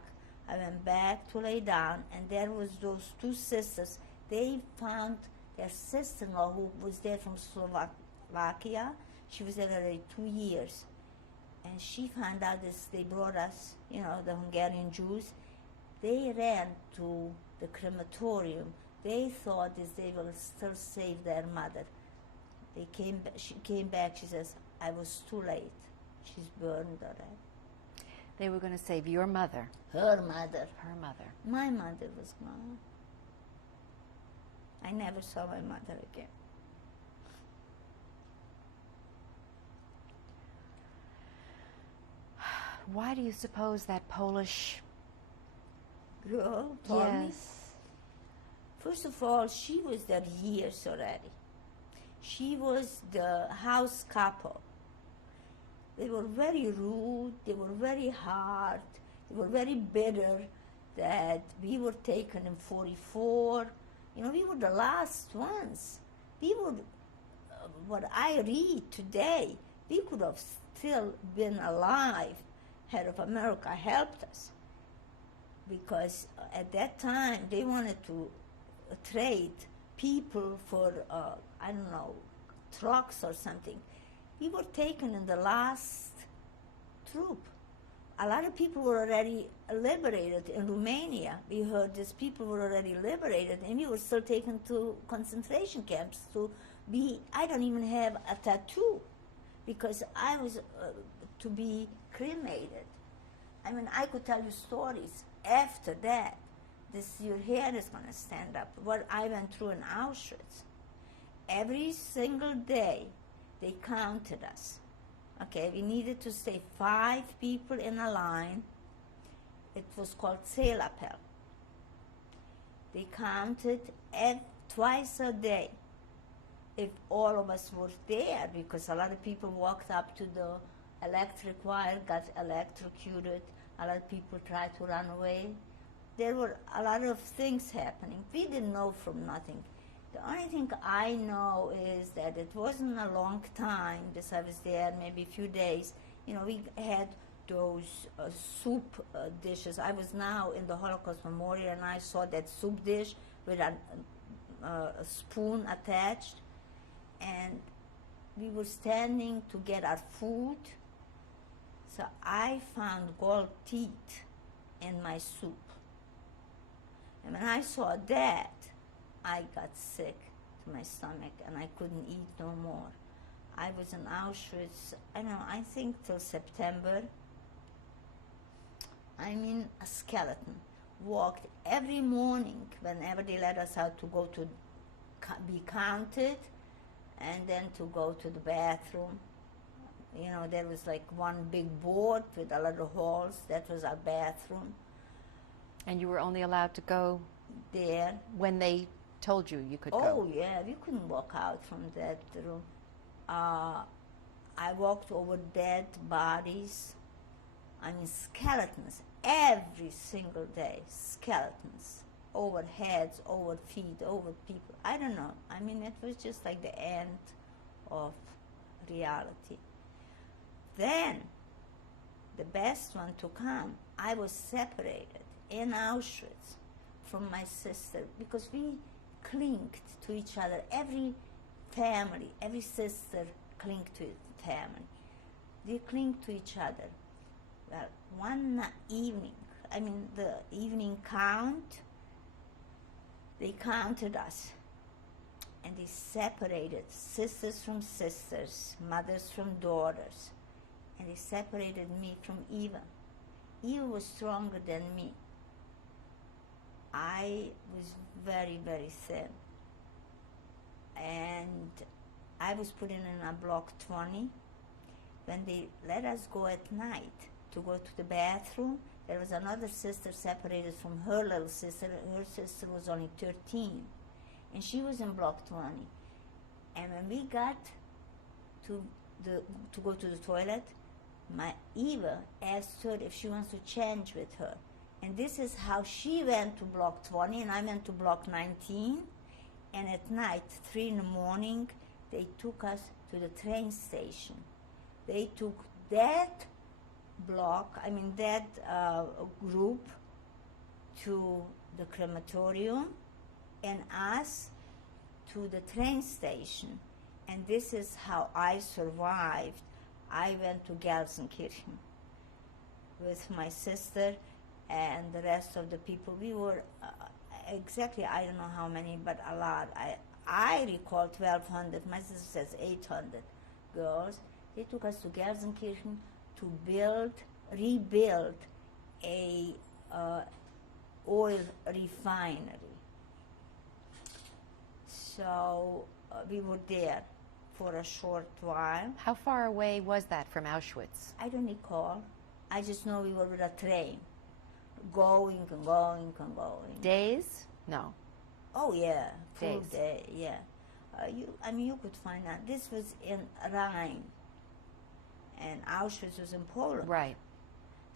I went back to lay down, and there was those 2 sisters. They found their sister-in-law, who was there from Slovakia. She was there already 2 years. And she found out this. They brought us, the Hungarian Jews. They ran to the crematorium They thought that they will still save their mother. She came back, she says, I was too late. She's burned already. They were going to save your mother. Her mother. Her mother. My mother was gone. I never saw my mother again. Why do you suppose that Polish girl told me? Yes. First of all, she was there years already. She was the house couple. They were very rude, they were very hard, they were very bitter that we were taken in 44. You know, we were the last ones. We were, what I read today, we could have still been alive had of America helped us. Because at that time, they wanted to trade people for, I don't know, trucks or something. We were taken in the last troop. A lot of people were already liberated in Romania. We heard these people were already liberated, and we were still taken to concentration camps to be, I don't even have a tattoo, because I was to be cremated. I mean, I could tell you stories after that. Your hair is going to stand up. What I went through in Auschwitz. Every single day, they counted us. Okay, we needed to stay 5 people in a line. It was called Zelapel. They counted twice a day if all of us were there, because a lot of people walked up to the electric wire, got electrocuted. A lot of people tried to run away. There were a lot of things happening. We didn't know from nothing. The only thing I know is that it wasn't a long time that I was there, maybe a few days. You know, we had those soup dishes. I was now in the Holocaust Memorial, and I saw that soup dish with a spoon attached. And we were standing to get our food. So I found gold teeth in my soup. And when I saw that, I got sick to my stomach, and I couldn't eat no more. I was in Auschwitz, I think till September. I mean, a skeleton. Walked every morning whenever they let us out to go to be counted, and then to go to the bathroom. You know, there was like one big board with a lot of holes. That was our bathroom. And you were only allowed to go there when they told you you could go? Oh, yeah, we couldn't walk out from that room. I walked over dead bodies. I mean, skeletons, every single day, skeletons, over heads, over feet, over people. I don't know. I mean, it was just like the end of reality. Then, the best one to come, I was separated in Auschwitz from my sister, because we clinged to each other. Every family, every sister clinged to family. They cling to each other. Well, one evening, the evening count, they counted us, and they separated sisters from sisters, mothers from daughters, and they separated me from Eva. Eva was stronger than me. I was very, very thin. And I was put in a block 20. When they let us go at night to go to the bathroom, there was another sister separated from her little sister. Her sister was only 13, and she was in block 20. And when we got to go to the toilet, my Eva asked her if she wants to change with her. And this is how she went to block 20, and I went to block 19. And at night, 3 in the morning, they took us to the train station. They took that block, that group to the crematorium, and us to the train station. And this is how I survived. I went to Gelsenkirchen with my sister and the rest of the people. We were exactly, I don't know how many, but a lot. I recall 1,200. My sister says 800 girls. They took us to Gelsenkirchen to rebuild a oil refinery. So we were there for a short while. How far away was that from Auschwitz? I don't recall. I just know we were with a train, going and going and going. Days? No. Oh yeah, full Days. day. Yeah, you could find out. This was in Rhine, and Auschwitz was in Poland. Right.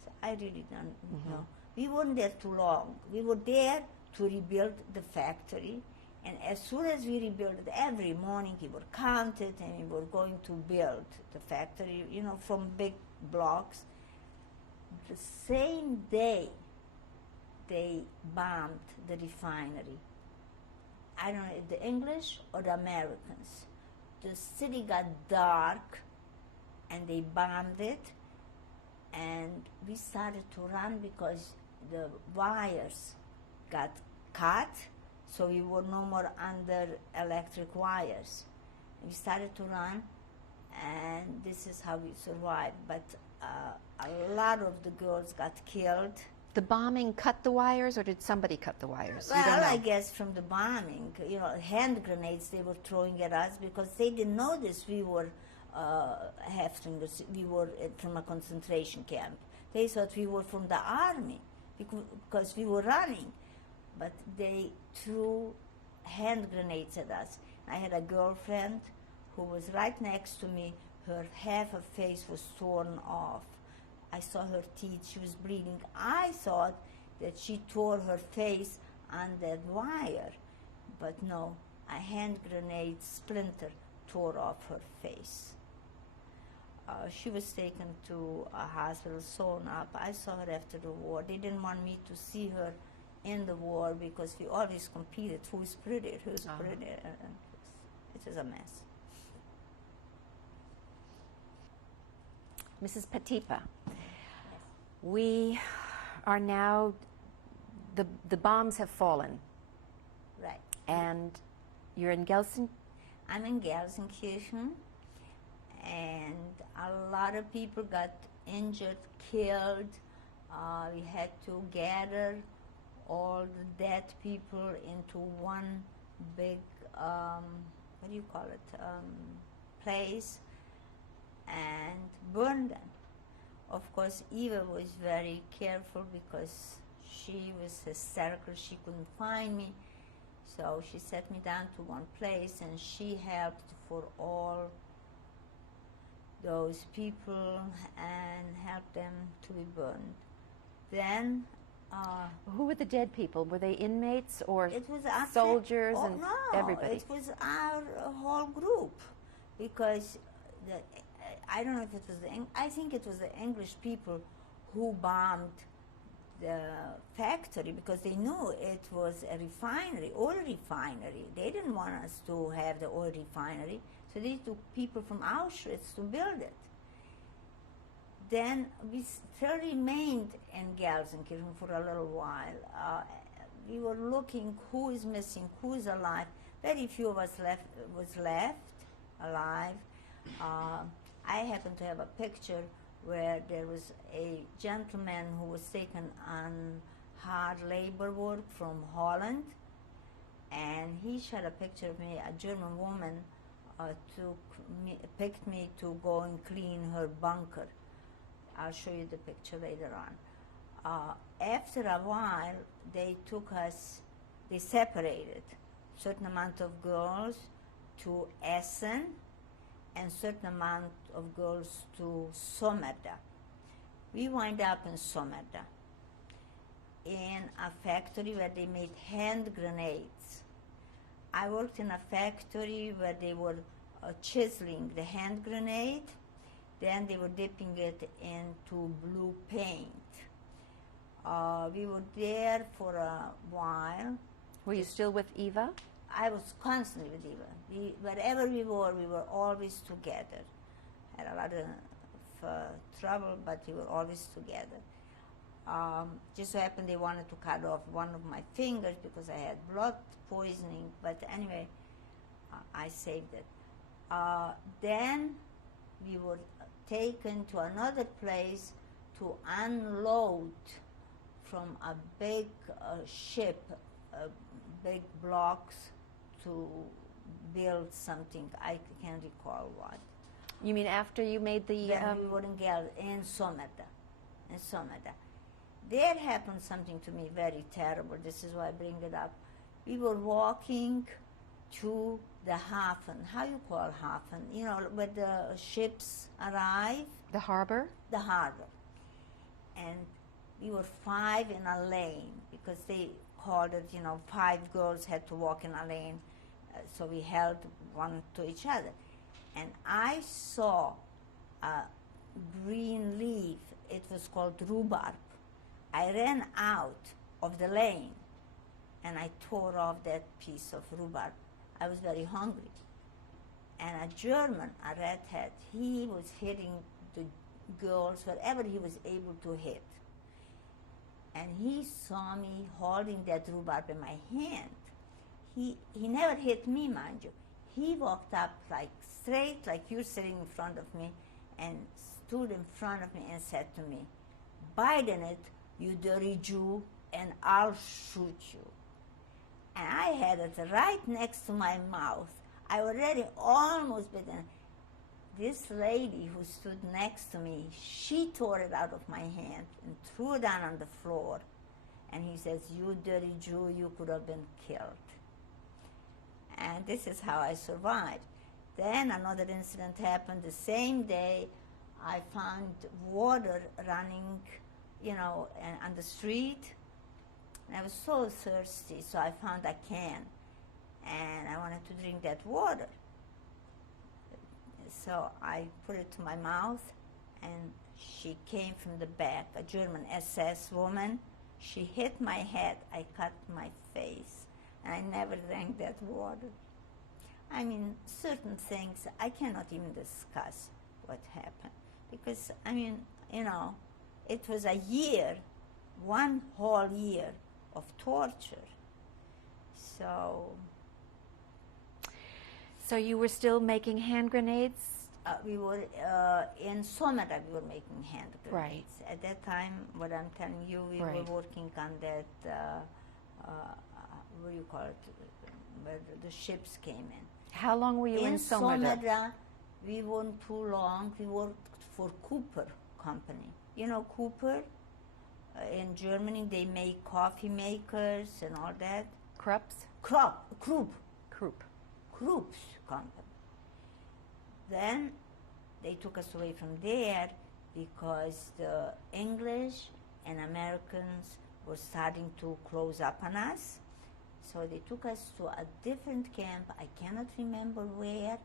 So I really don't know. We weren't there too long. We were there to rebuild the factory, and as soon as we rebuilt it, every morning we were counted, and we were going to build the factory. From big blocks. The same day, they bombed the refinery. I don't know if the English or the Americans. The city got dark, and they bombed it, and we started to run because the wires got cut, so we were no more under electric wires. We started to run, and this is how we survived. But a lot of the girls got killed. The bombing cut the wires, or did somebody cut the wires? You don't Well, know. I guess from the bombing, hand grenades they were throwing at us because they didn't notice we were we were from a concentration camp. They thought we were from the army because we were running, but they threw hand grenades at us. I had a girlfriend who was right next to me. Her half her face was torn off. I saw her teeth. She was bleeding. I thought that she tore her face on that wire, but no, a hand grenade splinter tore off her face. She was taken to a hospital, sewn up. I saw her after the war. They didn't want me to see her in the war because we always competed. Who's prettier? Who's prettier? It was a mess. Mrs. Patipa, we are now, the bombs have fallen, Right. and you're in Gelsen. I'm in Gelsenkirchen, and a lot of people got injured, killed. We had to gather all the dead people into one big, place, and burn them. Of course, Eva was very careful because she was hysterical. She couldn't find me. So she set me down to one place, and she helped for all those people and helped them to be burned. Then Who were the dead people? Were they inmates or it was actually, soldiers and no, everybody? it was our whole group, because I don't know if it was I think it was the English people who bombed the factory because they knew it was a refinery, oil refinery. They didn't want us to have the oil refinery, so they took people from Auschwitz to build it. Then we still remained in Gelsenkirchen for a little while. We were looking who is missing, who is alive. Very few of us was left alive. I happen to have a picture where there was a gentleman who was taken on hard labor work from Holland, and he shot a picture of me. A German woman picked me to go and clean her bunker. I'll show you the picture later on. After a while, they separated certain amount of girls to Essen and certain amount of girls to Sommerda. We wind up in Sommerda in a factory where they made hand grenades. I worked in a factory where they were chiseling the hand grenade, then they were dipping it into blue paint. We were there for a while. Were you still with Eva? I was constantly with Eva. Wherever we were always together. Had a lot of trouble, but we were always together. Just so happened they wanted to cut off one of my fingers because I had blood poisoning, but anyway, I saved it. Then we were taken to another place to unload from a big ship, big blocks to build something. I can't recall what. You mean after you made the... Then we were in Someda. In Someda. There happened something to me very terrible. This is why I bring it up. We were walking to the Hafen. How you call Hafen? You know, where the ships arrive? The harbor? The harbor. And we were 5 in a lane because they called it, 5 girls had to walk in a lane. So we held one to each other. And I saw a green leaf. It was called rhubarb. I ran out of the lane and I tore off that piece of rhubarb. I was very hungry. And a German, a redhead, he was hitting the girls wherever he was able to hit. And he saw me holding that rhubarb in my hand. He never hit me, mind you. He walked up straight like you're sitting in front of me and stood in front of me and said to me, "Bite in it, you dirty Jew, and I'll shoot you." And I had it right next to my mouth. I already almost bitten. This lady who stood next to me, she tore it out of my hand and threw it down on the floor. And he says, "You dirty Jew, you could have been killed." And this is how I survived. Then another incident happened the same day. I found water running, on the street. And I was so thirsty, so I found a can. And I wanted to drink that water. So I put it to my mouth, and she came from the back, a German SS woman. She hit my head. I cut my face. And I never drank that water. I mean, certain things I cannot even discuss what happened. Because, it was a year, one whole year of torture. So you were still making hand grenades? We were in Someda, we were making hand grenades. Right. At that time, what I'm telling you, we Right. were working on that, what do you call it, where the ships came in. How long were you in Someda? Someda, we weren't too long. We worked for Cooper Company. You know Cooper? In Germany, they make coffee makers and all that. Krupps? Krupp. Krupp. Krupp's company. Then they took us away from there because the English and Americans were starting to close up on us. So they took us to a different camp. I cannot remember where.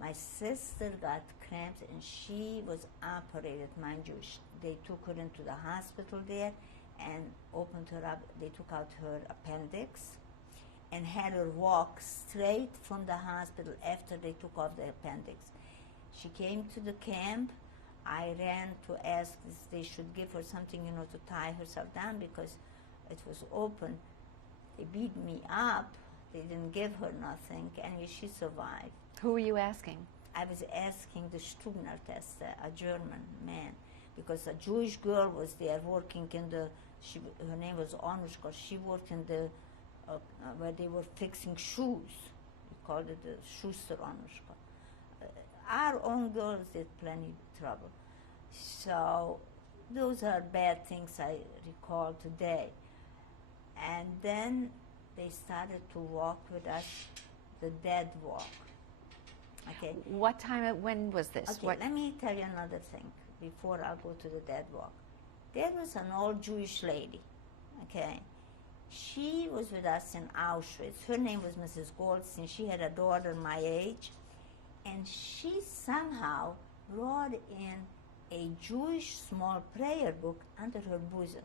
My sister got cramps and she was operated, mind you. They took her into the hospital there and opened her up. They took out her appendix and had her walk straight from the hospital after they took off the appendix. She came to the camp. I ran to ask if they should give her something, to tie herself down because it was open. They beat me up. They didn't give her nothing. Anyway, she survived. Who were you asking? I was asking the Stubner tester, a German man, because a Jewish girl was there working in her name was Anushka. She worked in the, where they were fixing shoes. We called it the Schuster Anushka. Our own girls did plenty of trouble. So those are bad things I recall today. And then they started to walk with us, the dead walk. Okay. What time, when was this? Okay, let me tell you another thing before I go to the dead walk. There was an old Jewish lady, okay? She was with us in Auschwitz. Her name was Mrs. Goldstein. She had a daughter my age, and she somehow brought in a Jewish small prayer book under her bosom.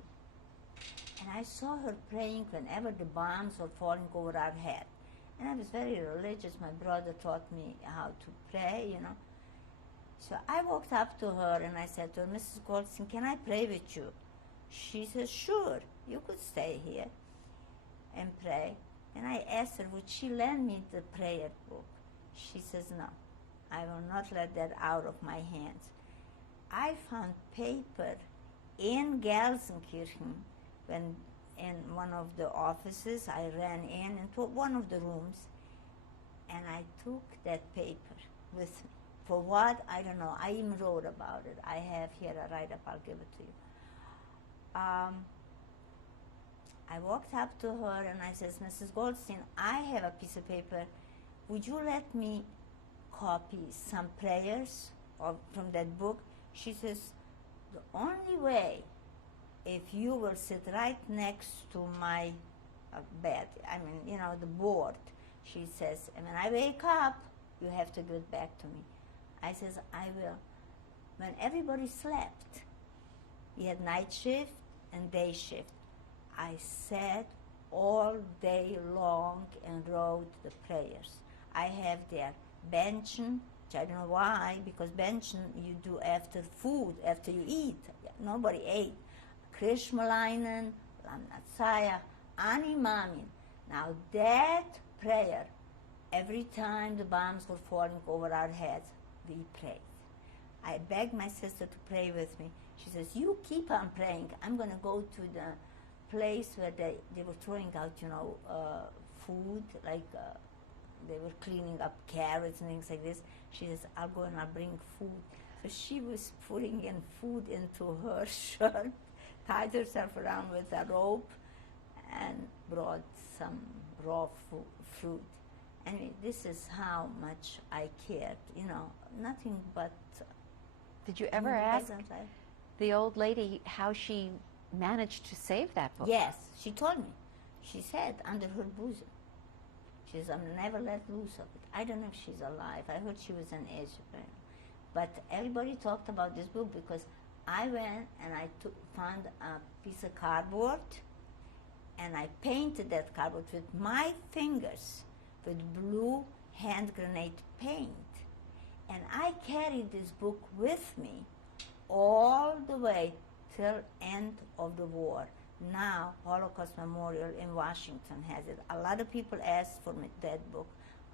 And I saw her praying whenever the bombs were falling over our head. And I was very religious. My brother taught me how to pray, So I walked up to her and I said to her, "Mrs. Goldstein, can I pray with you?" She says, sure, you could stay here and pray. And I asked her, would she lend me the prayer book? She says, no, I will not let that out of my hands. I found paper in Gelsenkirchen when in one of the offices. I ran into one of the rooms, and I took that paper with me. For what? I don't know. I even wrote about it. I have here a write-up. I'll give it to you. I walked up to her and I says, Mrs. Goldstein, I have a piece of paper. Would you let me copy some prayers from that book? She says, the only way, if you will sit right next to my bed, I mean, you know, the board, she says, and when I wake up, you have to give it back to me. I says, I will. When everybody slept, we had night shift and day shift. I sat all day long and wrote the prayers. I have there benchen, which I don't know why, because benchen you do after food, after you eat. Nobody ate. Krishmalainen, Lamnatsaya, Animamin. Now that prayer, every time the bombs were falling over our heads, we prayed. I begged my sister to pray with me. She says, you keep on praying. I'm going to go to the place where they were throwing out, you know, food, like they were cleaning up carrots and things like this. She says, I'll go and I'll bring food. So she was putting in food into her shirt, tied herself around with a rope, and brought some raw fruit. Anyway, this is how much I cared, you know, nothing but... Did you ever ask the old lady how she managed to save that book? Yes, she told me. She said, under her bosom. She says, I'll never let loose of it. I don't know if she's alive. I heard she was in Israel. But everybody talked about this book because I went and I found a piece of cardboard and I painted that cardboard with my fingers with blue hand grenade paint. And I carried this book with me all the way till end of the war. Now, Holocaust Memorial in Washington has it. A lot of people asked for that book.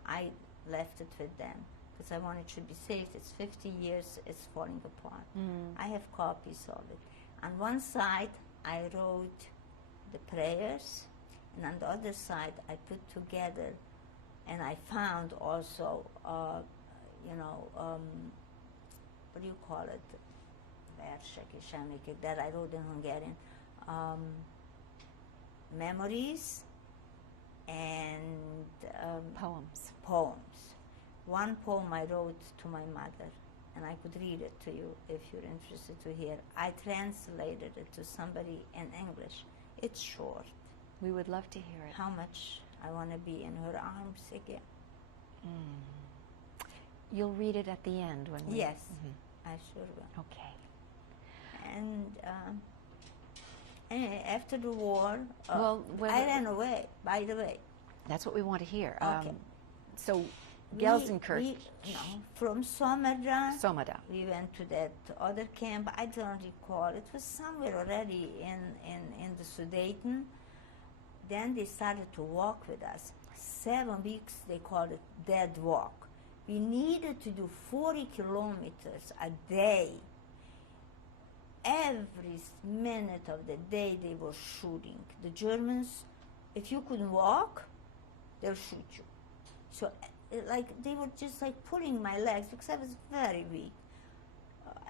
I left it with them because I wanted it should be saved. It's 50 years, it's falling apart. I have copies of it. On one side, I wrote the prayers, and on the other side, I put together, and I found also, you know, what do you call it? That I wrote in Hungarian. Memories and poems. One poem I wrote to my mother, and I could read it to you if you're interested to hear. I translated it to somebody in English. It's short. We would love to hear it. How much I want to be in her arms again. You'll read it at the end when we... Yes, I sure will. Okay. And anyway, after the war, I ran away, by the way. That's what we want to hear. Okay. So, Gelsenkirchen. From Somada. We went to that other camp. I don't recall. It was somewhere already in the Sudeten. Then they started to walk with us. 7 weeks, they called it dead walk. We needed to do 40 kilometers a day. Every minute of the day they were shooting. The Germans, if you couldn't walk, they'll shoot you. So like they were just like pulling my legs because I was very weak.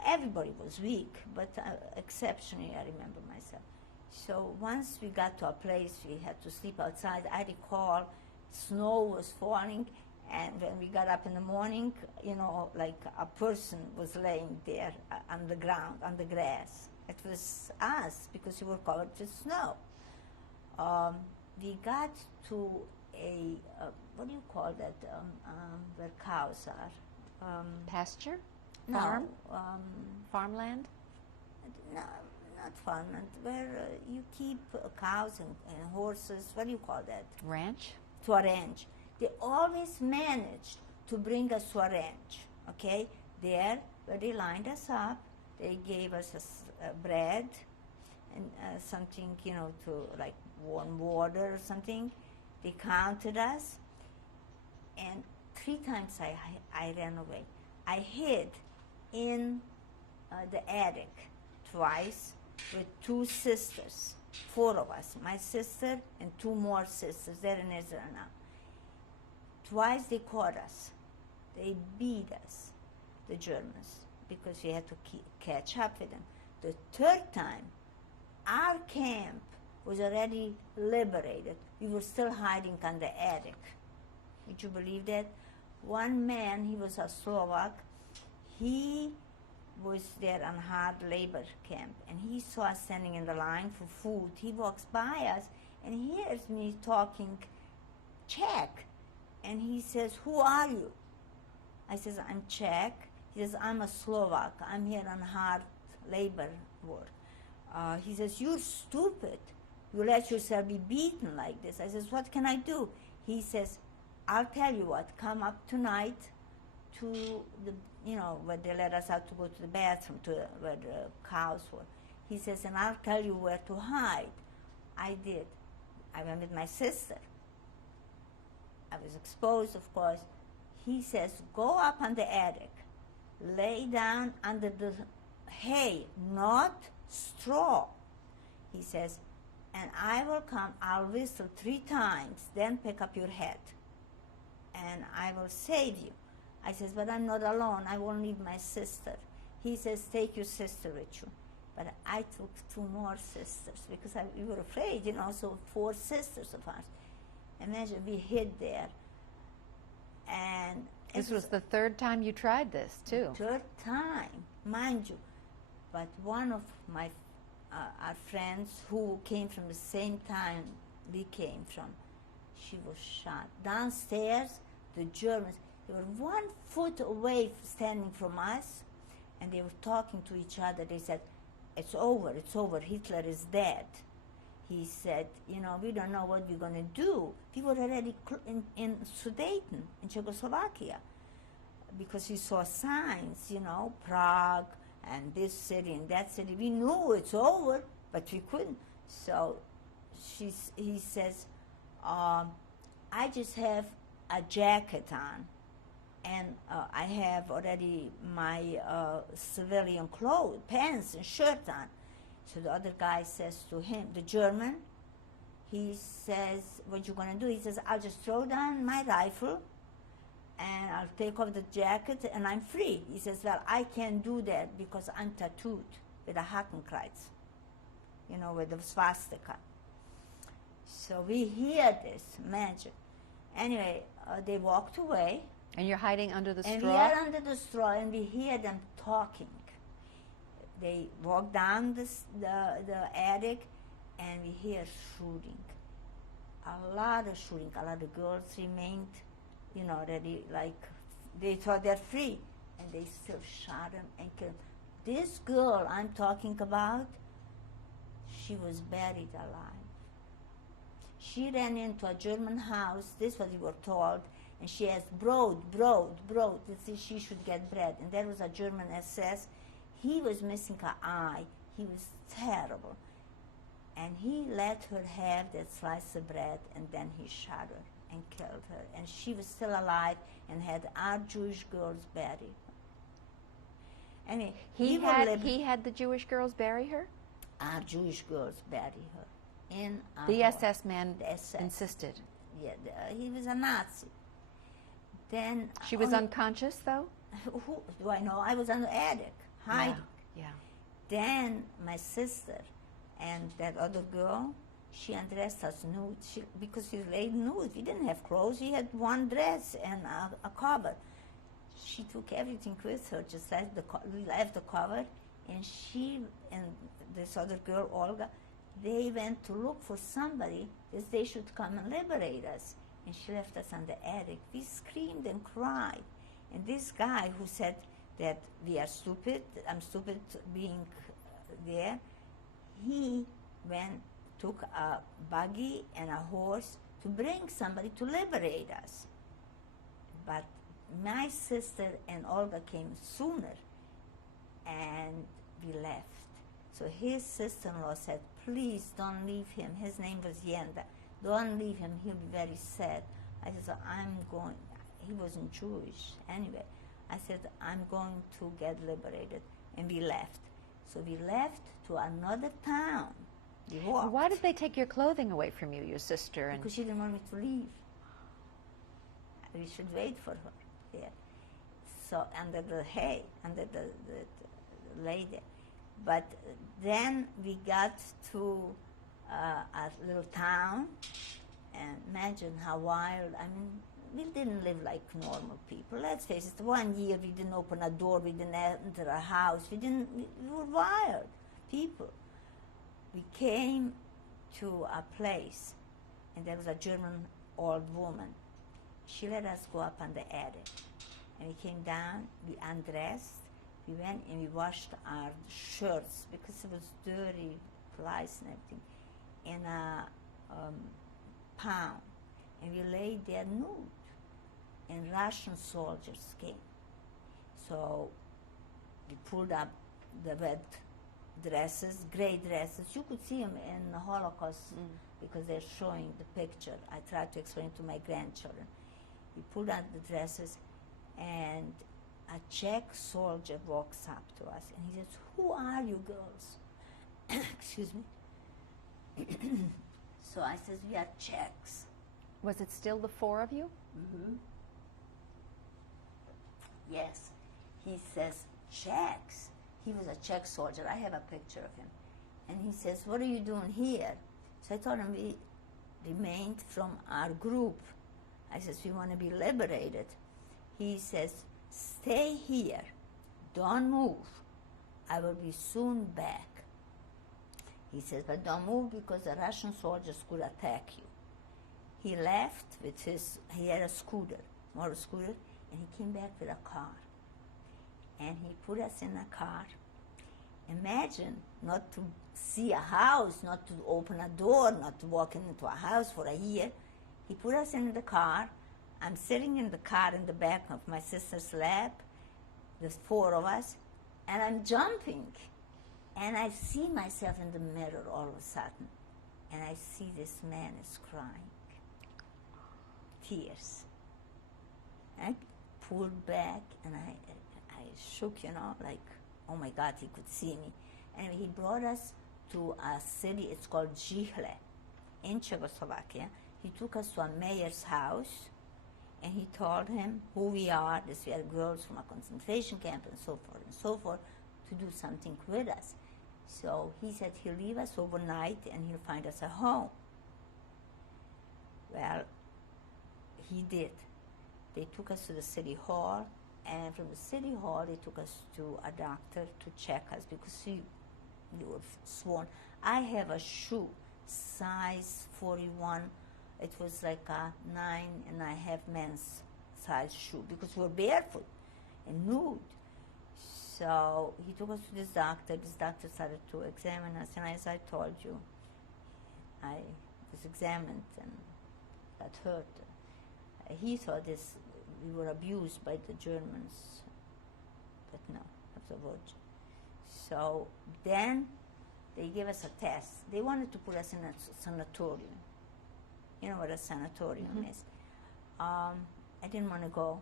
Everybody was weak, but exceptionally I remember myself. So once we got to a place we had to sleep outside, I recall snow was falling, and when we got up in the morning, you know, like a person was laying there on the ground, on the grass. It was us because we were covered with snow. We got to a, what do you call that, where cows are? Pasture? No, Farm? Farmland? No, not farmland, where you keep cows and horses. What do you call that? Ranch? To a ranch. They always managed to bring us to a ranch, okay? There, where they lined us up, they gave us bread, and something, to like warm water or something. They counted us, and 3 times I ran away. I hid in the attic twice with 2 sisters, 4 of us, my sister and 2 more sisters. They're in Israel now. Twice they caught us. They beat us, the Germans, because we had to catch up with them. The 3rd time, our camp was already liberated. We were still hiding on the attic. Would you believe that? One man, he was a Slovak, he was there on hard labor camp, and he saw us standing in the line for food. He walks by us and hears me talking Czech, and he says, "Who are you?" I says, "I'm Czech." He says, "I'm a Slovak. I'm here on hard labor work." He says, "You're stupid. You let yourself be beaten like this." I says, "What can I do?" He says, "I'll tell you what, come up tonight to the, where they let us out to go to the bathroom, where the cows were." He says, "And I'll tell you where to hide." I did. I went with my sister. I was exposed, of course. He says, "Go up on the attic, lay down under the hay, not straw." He says, "And I will come, I'll whistle 3 times, then pick up your head, and I will save you." I says, "But I'm not alone. I won't leave my sister." He says, "Take your sister with you." But I took 2 more sisters because we were afraid, so 4 sisters of ours. Imagine, we hid there. And This was the 3rd time you tried this, too. 3rd time, mind you. But one of my our friends who came from the same time we came from, she was shot. Downstairs, the Germans, they were 1 foot away standing from us, and they were talking to each other. They said, it's over, Hitler is dead." He said, "We don't know what we're going to do." We were already in Sudeten, in Czechoslovakia, because we saw signs, Prague, and this city and that city. We knew it's over, but we couldn't. So he says, "I just have a jacket on, and I have already my civilian clothes, pants and shirt on." So the other guy says to him, the German, he says, "What you going to do?" He says, "I'll just throw down my rifle, and I'll take off the jacket, and I'm free." He says, "Well, I can't do that because I'm tattooed with a Hakenkreuz, with the swastika." So we hear this magic. Anyway, they walked away. And you're hiding under the straw? And we are under the straw, and we hear them talking. They walk down the attic, and we hear shooting. A lot of shooting. A lot of girls remained, already like they thought they're free, and they still shot them and killed them. This girl I'm talking about, she was buried alive. She ran into a German house, this is what we were told, and she asked, Brot. She should get bread. And there was a German SS. He was missing an eye. He was terrible. And he let her have that slice of bread, and then he shot her and killed her. And she was still alive and had our Jewish girls buried. I mean, he had the Jewish girls bury her? Our Jewish girls bury her. The SS man SS. insisted. Yeah, he was a Nazi. Then she was unconscious, though? Who do I know? I was in the attic, hiding. Yeah. Then my sister and that other girl, she undressed us nude because we laid nude. We didn't have clothes. We had one dress and a cover. She took everything with her, just left we left the cover, and she and this other girl, Olga, they went to look for somebody that they should come and liberate us. And she left us on the attic. We screamed and cried. And this guy who said that we are stupid, I'm stupid being there, he took a buggy and a horse to bring somebody to liberate us. But my sister and Olga came sooner, and we left. So his sister-in-law said, please don't leave him. His name was Yenda. Don't leave him. He'll be very sad. I said, so I'm going. He wasn't Jewish anyway. I said, I'm going to get liberated. And we left. So we left to another town. We walked. Why did they take your clothing away from you, your sister? Because she didn't want me to leave. We should wait for her there. So under the hay, under the lady. But then we got to a little town, and imagine how wild. I mean, we didn't live like normal people. Let's face it, 1 year we didn't open a door, we didn't enter a house, we were wild people. We came to a place, and there was a German old woman. She let us go up on the attic, and we came down, we undressed, we went and we washed our shirts because it was dirty, flies and everything, in a pound, and we lay there nude, and Russian soldiers came. So we pulled up the wet dresses, gray dresses. You could see them in the Holocaust because they're showing the picture. I tried to explain to my grandchildren. We pulled out the dresses, and a Czech soldier walks up to us, and he says, who are you girls? Excuse me. So I says, we are Czechs. Was it still the four of you? Mm-hmm. Yes. He says, Czechs. He was a Czech soldier. I have a picture of him. And he says, what are you doing here? So I told him we remained from our group. I says, we want to be liberated. He says, stay here. Don't move. I will be soon back. He says, but don't move because the Russian soldiers could attack you. He left with he had a scooter, motor scooter, and he came back with a car. And he put us in a car. Imagine not to see a house, not to open a door, not to walk into a house for a year. He put us in the car. I'm sitting in the car in the back of my sister's lap. There's four of us, and I'm jumping. And I see myself in the mirror all of a sudden, and I see this man is crying. Tears. I pulled back, and I shook, like, oh my God, he could see me. And he brought us to a city, it's called Jihle, in Czechoslovakia. He took us to a mayor's house, and he told him who we are, that we are girls from a concentration camp, and so forth, to do something with us. So he said he'll leave us overnight, and he'll find us a home. Well, he did. They took us to the city hall, and from the city hall, they took us to a doctor to check us because we were sworn. I have a shoe, size 41. It was like a 9.5 men's size shoe because we were barefoot and nude. So he took us to this doctor. This doctor started to examine us, and as I told you, I was examined and got hurt. He thought we were abused by the Germans, but no, absolutely. So then they gave us a test. They wanted to put us in a sanatorium. You know what a sanatorium is. I didn't want to go.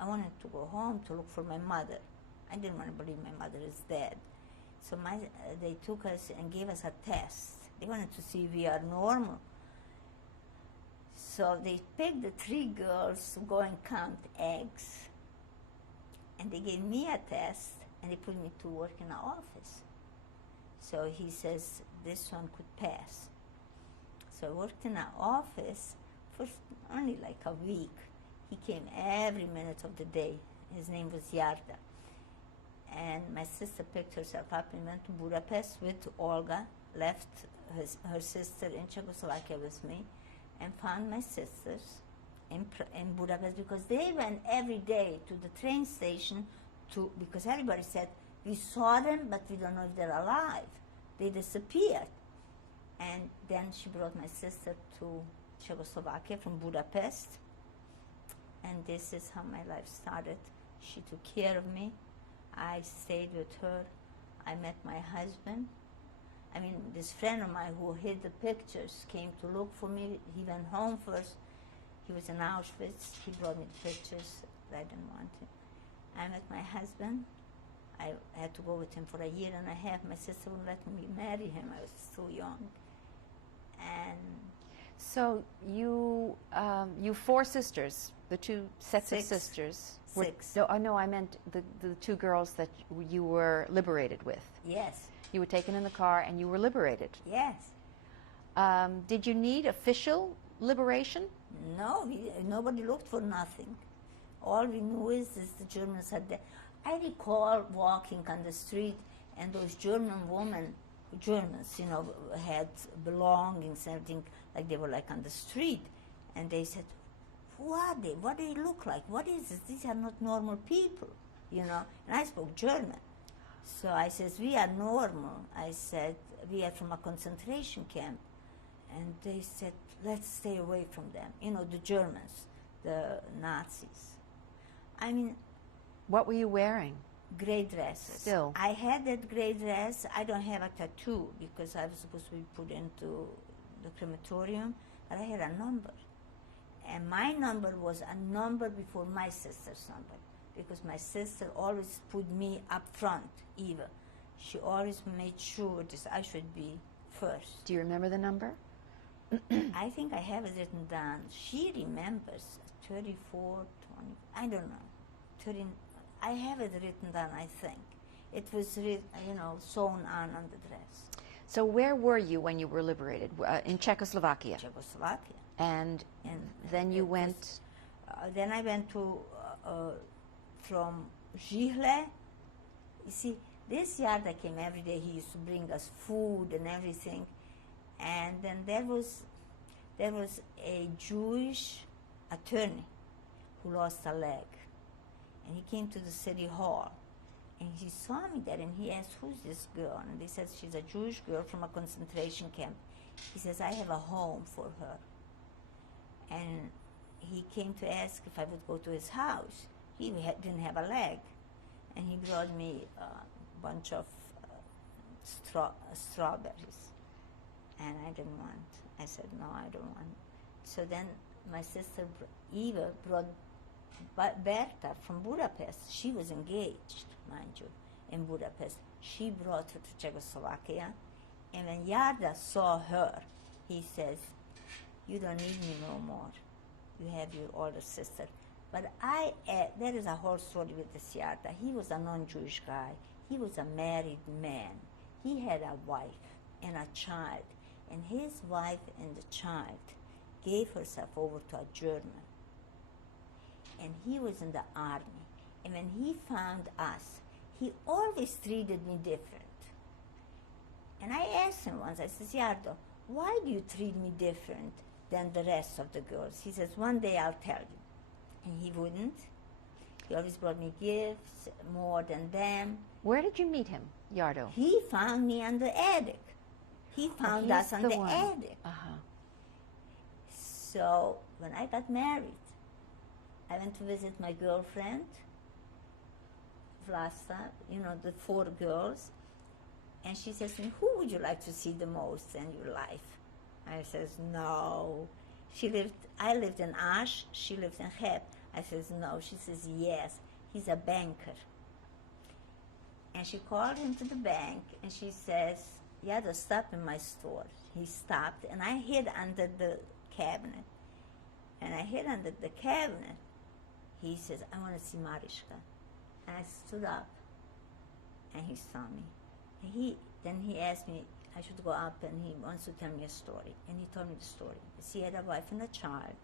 I wanted to go home to look for my mother. I didn't want to believe my mother is dead. So they took us and gave us a test. They wanted to see if we are normal. So they picked the 3 girls to go and count eggs. And they gave me a test, and they put me to work in an office. So he says, this one could pass. So I worked in an office for only like a week. He came every minute of the day. His name was Yarda. And my sister picked herself up and went to Budapest with Olga, left her sister in Czechoslovakia with me, and found my sisters in Budapest because they went every day to the train station because everybody said, we saw them, but we don't know if they're alive. They disappeared. And then she brought my sister to Czechoslovakia from Budapest. And this is how my life started. She took care of me. I stayed with her I met my husband. I mean, this friend of mine who hid the pictures came to look for me. He went home first. He was in Auschwitz. He brought me the pictures. I didn't want it. I met my husband. I had to go with him for a year and a half. My sister wouldn't let me marry him. I was so young. And So you four sisters, the two sets Six. of sisters. Six. No, I meant the two girls that you were liberated with. yes, You were taken in the car and you were liberated. yes. Did you need official liberation? No, nobody looked for nothing. All we knew is the Germans had that. I recall walking on the street and those Germans, had belongings and everything, like they were like on the street. And they said, who are they? What do they look like? What is this? These are not normal people, And I spoke German. So I says, we are normal. I said, we are from a concentration camp. And they said, let's stay away from them. The Germans, the Nazis. I mean, What were you wearing? gray dresses. Still. I had that gray dress. I don't have a tattoo because I was supposed to be put into the crematorium, but I had a number. And my number was a number before my sister's number because my sister always put me up front, Eva. She always made sure that I should be first. Do you remember the number? I think I have it written down. She remembers 34, 20, I don't know. 13, I have it written down, I think. It was, sewn on the dress. So where were you when you were liberated? In Czechoslovakia. Czechoslovakia. And then you went... Then I went to, from Žihle. You see, this Yarda came every day. He used to bring us food and everything. And then there was a Jewish attorney who lost a leg. And he came to the city hall. And he saw me there and he asked, who's this girl? And they said, she's a Jewish girl from a concentration camp. He says, I have a home for her. And he came to ask if I would go to his house. He didn't have a leg. And he brought me a bunch of strawberries. And I didn't want. I said, no, I don't want. So then my sister Eva brought Berta from Budapest. She was engaged, mind you, in Budapest. She brought her to Czechoslovakia. And when Yarda saw her, he says, you don't need me no more. You have your older sister. But there is a whole story with this Yarda. He was a non-Jewish guy. He was a married man. He had a wife and a child. And his wife and the child gave herself over to a German. And he was in the army. And when he found us, he always treated me different. And I asked him once, I said, Yardo, why do you treat me different than the rest of the girls? He says, one day I'll tell you. And he wouldn't. He always brought me gifts, more than them. Where did you meet him, Yardo? He found me on the attic. He found us on the attic. Uh-huh. So when I got married, I went to visit my girlfriend, Vlasta, the 4 girls. And she says to me, who would you like to see the most in your life? I says, no. I lived in Ash, she lives in Heb. I says, no. She says, yes, he's a banker. And she called him to the bank, and she says, Yado, stop in my store. He stopped, and I hid under the cabinet. And I hid under the cabinet. He says, I want to see Mariška. And I stood up, and he saw me. Then he asked me, I should go up, and he wants to tell me a story. And he told me the story. He had a wife and a child.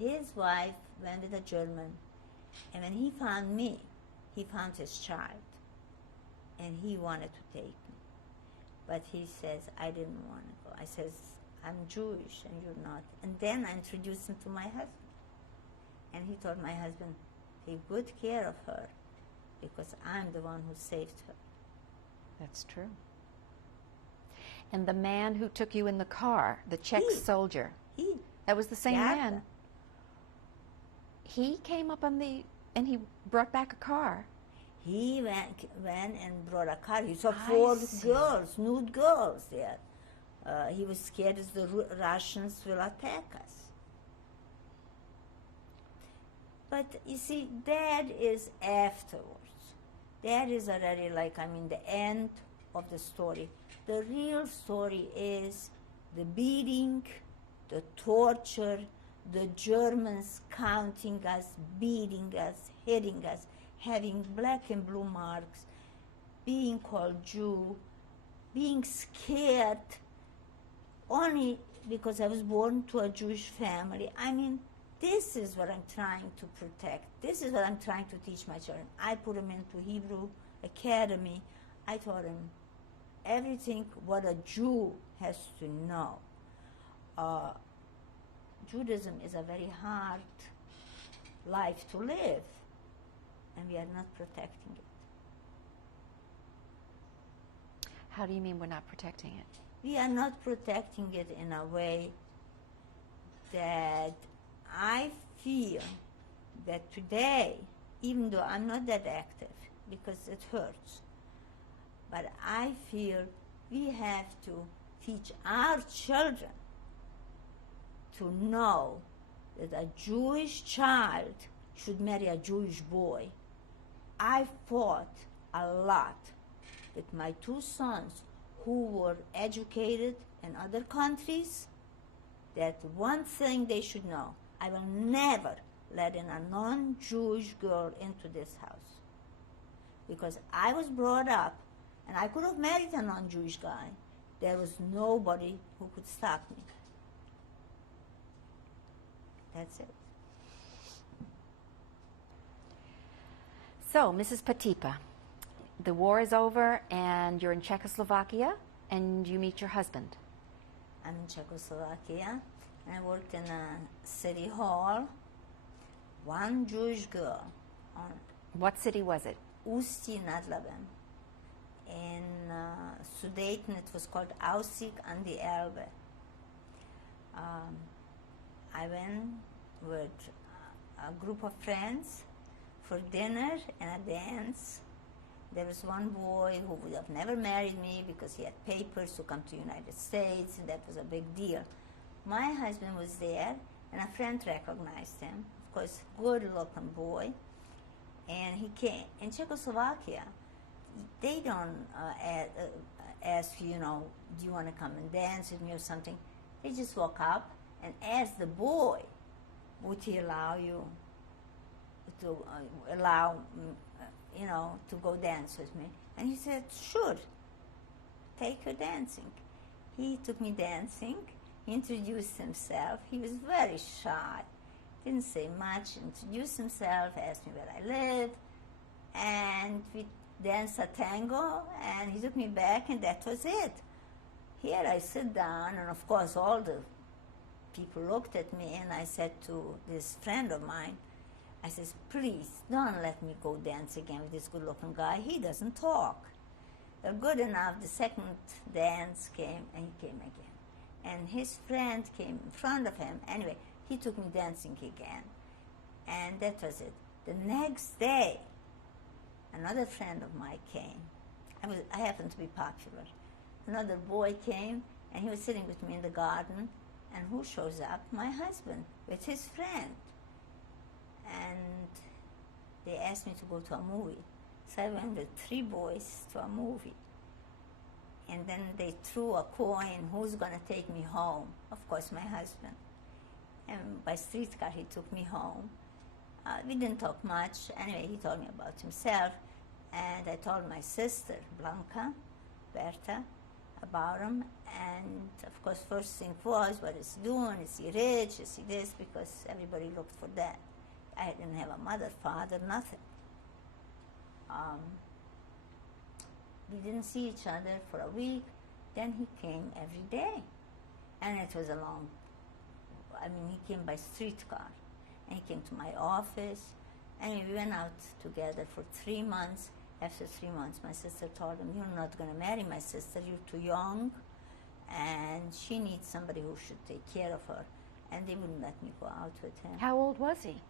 His wife went with a German, and when he found me, he found his child, and he wanted to take me. But he says, I didn't want to go. I says, I'm Jewish, and you're not. And then I introduced him to my husband. And he told my husband, take good care of her, because I'm the one who saved her. That's true. And the man who took you in the car, the Czech soldier, that was the same man. He came up and he brought back a car. He went and brought a car. He saw I 4 see. girls, nude girls there. He was scared as the Russians will attack us. But you see, that is afterwards. That is already the end of the story. The real story is the beating, the torture, the Germans counting us, beating us, hitting us, having black and blue marks, being called Jew, being scared only because I was born to a Jewish family. I mean, this is what I'm trying to protect. This is what I'm trying to teach my children. I put them into Hebrew Academy. I taught them everything what a Jew has to know. Judaism is a very hard life to live, and we are not protecting it. How do you mean we're not protecting it? We are not protecting it in a way that I feel that today, even though I'm not that active, because it hurts, but I feel we have to teach our children to know that a Jewish child should marry a Jewish boy. I fought a lot with my 2 sons who were educated in other countries, that one thing they should know: I will never let in a non-Jewish girl into this house. Because I was brought up, and I could have married a non-Jewish guy. There was nobody who could stop me. That's it. So, Mrs. Patipa, the war is over and you're in Czechoslovakia and you meet your husband. I'm in Czechoslovakia, and I worked in a city hall. One Jewish girl. What city was it? Ústí nad Labem. In Sudeten, it was called Aussicht an die Elbe. I went with a group of friends for dinner and a dance. There was one boy who would have never married me because he had papers to come to the United States, and that was a big deal. My husband was there, and a friend recognized him. Of course, good-looking boy. And he came. In Czechoslovakia, they don't ask you, do you want to come and dance with me or something. They just walk up and ask the boy, would he allow you to to go dance with me? And he said, sure, take her dancing. He took me dancing, he introduced himself. He was very shy, didn't say much, introduced himself, asked me where I lived, and we danced a tango, and he took me back, and that was it. Here I sit down, and of course all the people looked at me, and I said to this friend of mine, I says, please don't let me go dance again with this good-looking guy. He doesn't talk. Good enough, the second dance came, and he came again. And his friend came in front of him. Anyway, he took me dancing again. And that was it. The next day, another friend of mine came. I happened to be popular. Another boy came, and he was sitting with me in the garden. And who shows up? My husband with his friend. And they asked me to go to a movie. So I went with 3 boys to a movie. And then they threw a coin, who's going to take me home? Of course, my husband. And by streetcar, he took me home. We didn't talk much. Anyway, he told me about himself. And I told my sister, Blanca, Berta, about him. And of course, first thing was, what is he doing? Is he rich? Is he this? Because everybody looked for that. I didn't have a mother, father, nothing. We didn't see each other for a week. Then he came every day. And it was he came by streetcar. And he came to my office. And we went out together for 3 months. After 3 months, my sister told him, you're not going to marry my sister. You're too young. And she needs somebody who should take care of her. And they wouldn't let me go out with him. How old was he?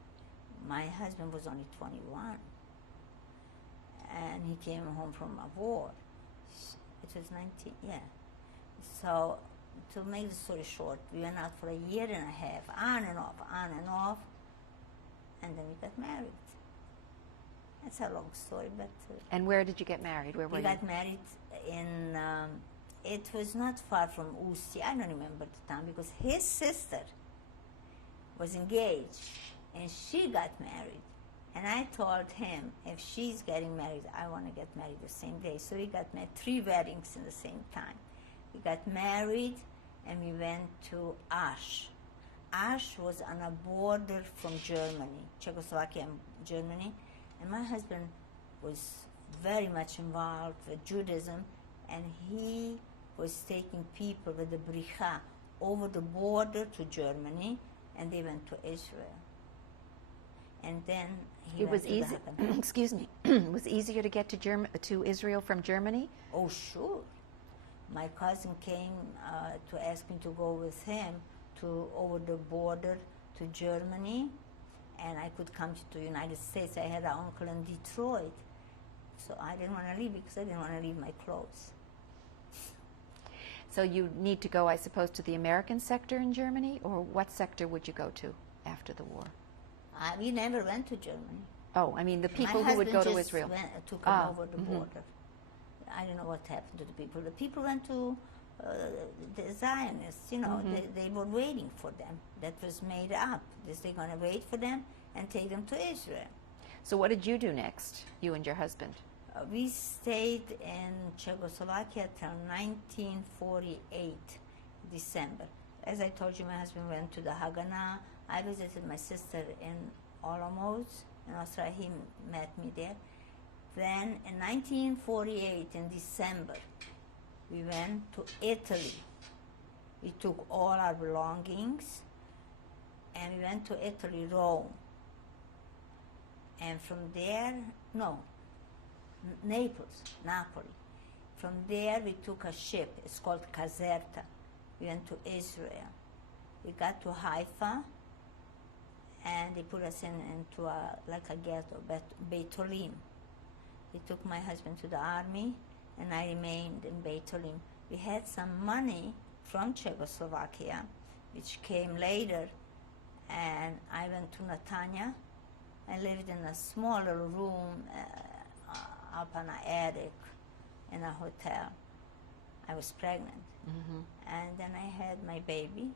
My husband was only 21. and he came home from a war. It was 19, yeah. So, to make the story short, we went out for a year and a half, on and off, and then we got married. It's a long story, but... and where did you get married? Where were you? We got married in... it was not far from USC. I don't remember the town, because his sister was engaged, and she got married. And I told him, if she's getting married, I want to get married the same day. So we got married, 3 weddings in the same time. We got married, and we went to Auschwitz. Auschwitz was on a border from Germany, Czechoslovakia and Germany. And my husband was very much involved with Judaism, and he was taking people with the bricha over the border to Germany, and they went to Israel. And then he it went was to the easy. Haganah. Excuse me. It was easier to get to Israel from Germany. Oh, sure. My cousin came to ask me to go with him to over the border to Germany, and I could come to the United States. I had an uncle in Detroit, so I didn't want to leave because I didn't want to leave my clothes. So you need to go, I suppose, to the American sector in Germany, or what sector would you go to after the war? We never went to Germany. Oh, I mean the people My who would go husband to just Israel. took them over the border. I don't know what happened to the people. The people went to the Zionists, you know, they were waiting for them. That was made up. They're going to wait for them and take them to Israel. So what did you do next, you and your husband? We stayed in Czechoslovakia till 1948, December. As I told you, my husband went to the Haganah. I visited my sister in Olomouc, in Austria. He met me there. Then in 1948, in December, we went to Italy. We took all our belongings, and we went to Italy, Rome. And from there, Naples, Napoli. From there, we took a ship. It's called Caserta. We went to Israel. We got to Haifa, and they put us into like a ghetto, Beit Olim. They took my husband to the army, and I remained in Beit Olim. We had some money from Czechoslovakia, which came later, and I went to Netanya. I lived in a small little room up on an attic in a hotel. I was pregnant. And then I had my baby.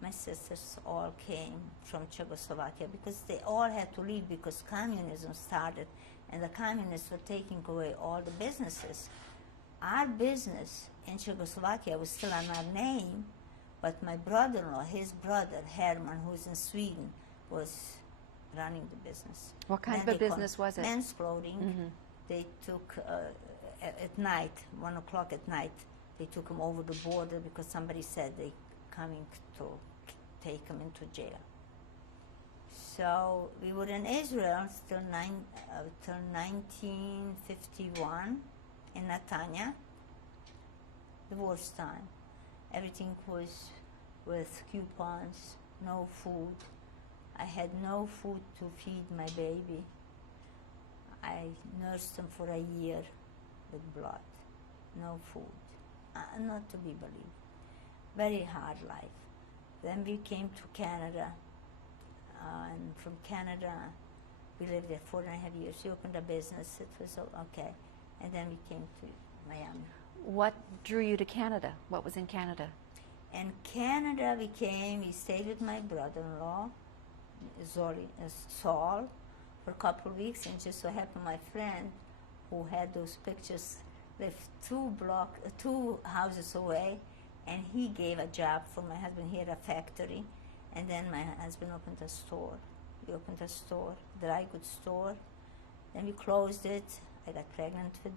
My sisters all came from Czechoslovakia because they all had to leave because communism started, and the communists were taking away all the businesses. Our business in Czechoslovakia was still on our name, but my brother-in-law, his brother, Herman, who's in Sweden, was running the business. What kind of a business was it? Men's clothing. They took, at night, 1 o'clock at night, they took him over the border because somebody said they coming to take him into jail. So we were in Israel till 1951 in Netanya, the worst time. Everything was with coupons, no food. I had no food to feed my baby. I nursed him for a year with blood, no food, not to be believed. Very hard life. Then we came to Canada, and from Canada, we lived there 4.5 years. We opened a business, it was okay. And then we came to Miami. What drew you to Canada? What was in Canada? In Canada, we stayed with my brother-in-law, Saul, for a couple of weeks, and just so happened my friend who had those pictures lived 2 houses away, and he gave a job for my husband. He had a factory, and then my husband opened a store. We opened a store, dry goods store. Then we closed it. I got pregnant with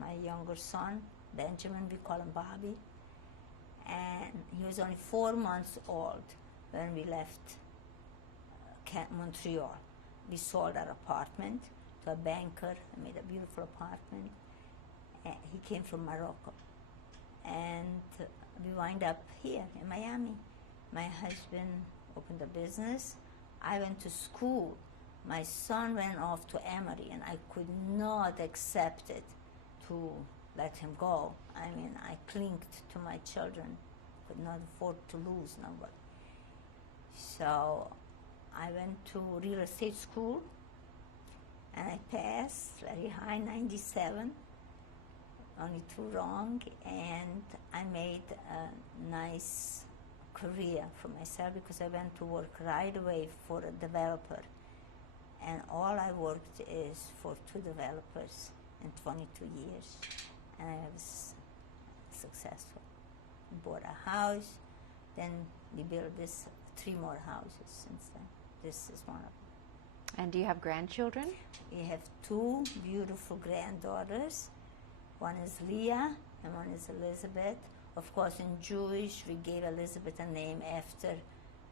my younger son, Benjamin. We call him Bobby. And he was only 4 months old when we left Montreal. We sold our apartment to a banker. I made a beautiful apartment. He came from Morocco. And we wind up here in Miami. My husband opened a business. I went to school My son went off to Emory, and I could not accept it to let him go. I mean, I clinged to my children, could not afford to lose nobody. So I went to real estate school, and I passed very high, 97, only 2 wrong, and I made a nice career for myself because I went to work right away for a developer. And all I worked is for 2 developers in 22 years, and I was successful. Bought a house, then we built 3 more houses since then. This is one of them. And do you have grandchildren? We have 2 beautiful granddaughters. One is Leah and one is Elizabeth. Of course, in Jewish, we gave Elizabeth a name after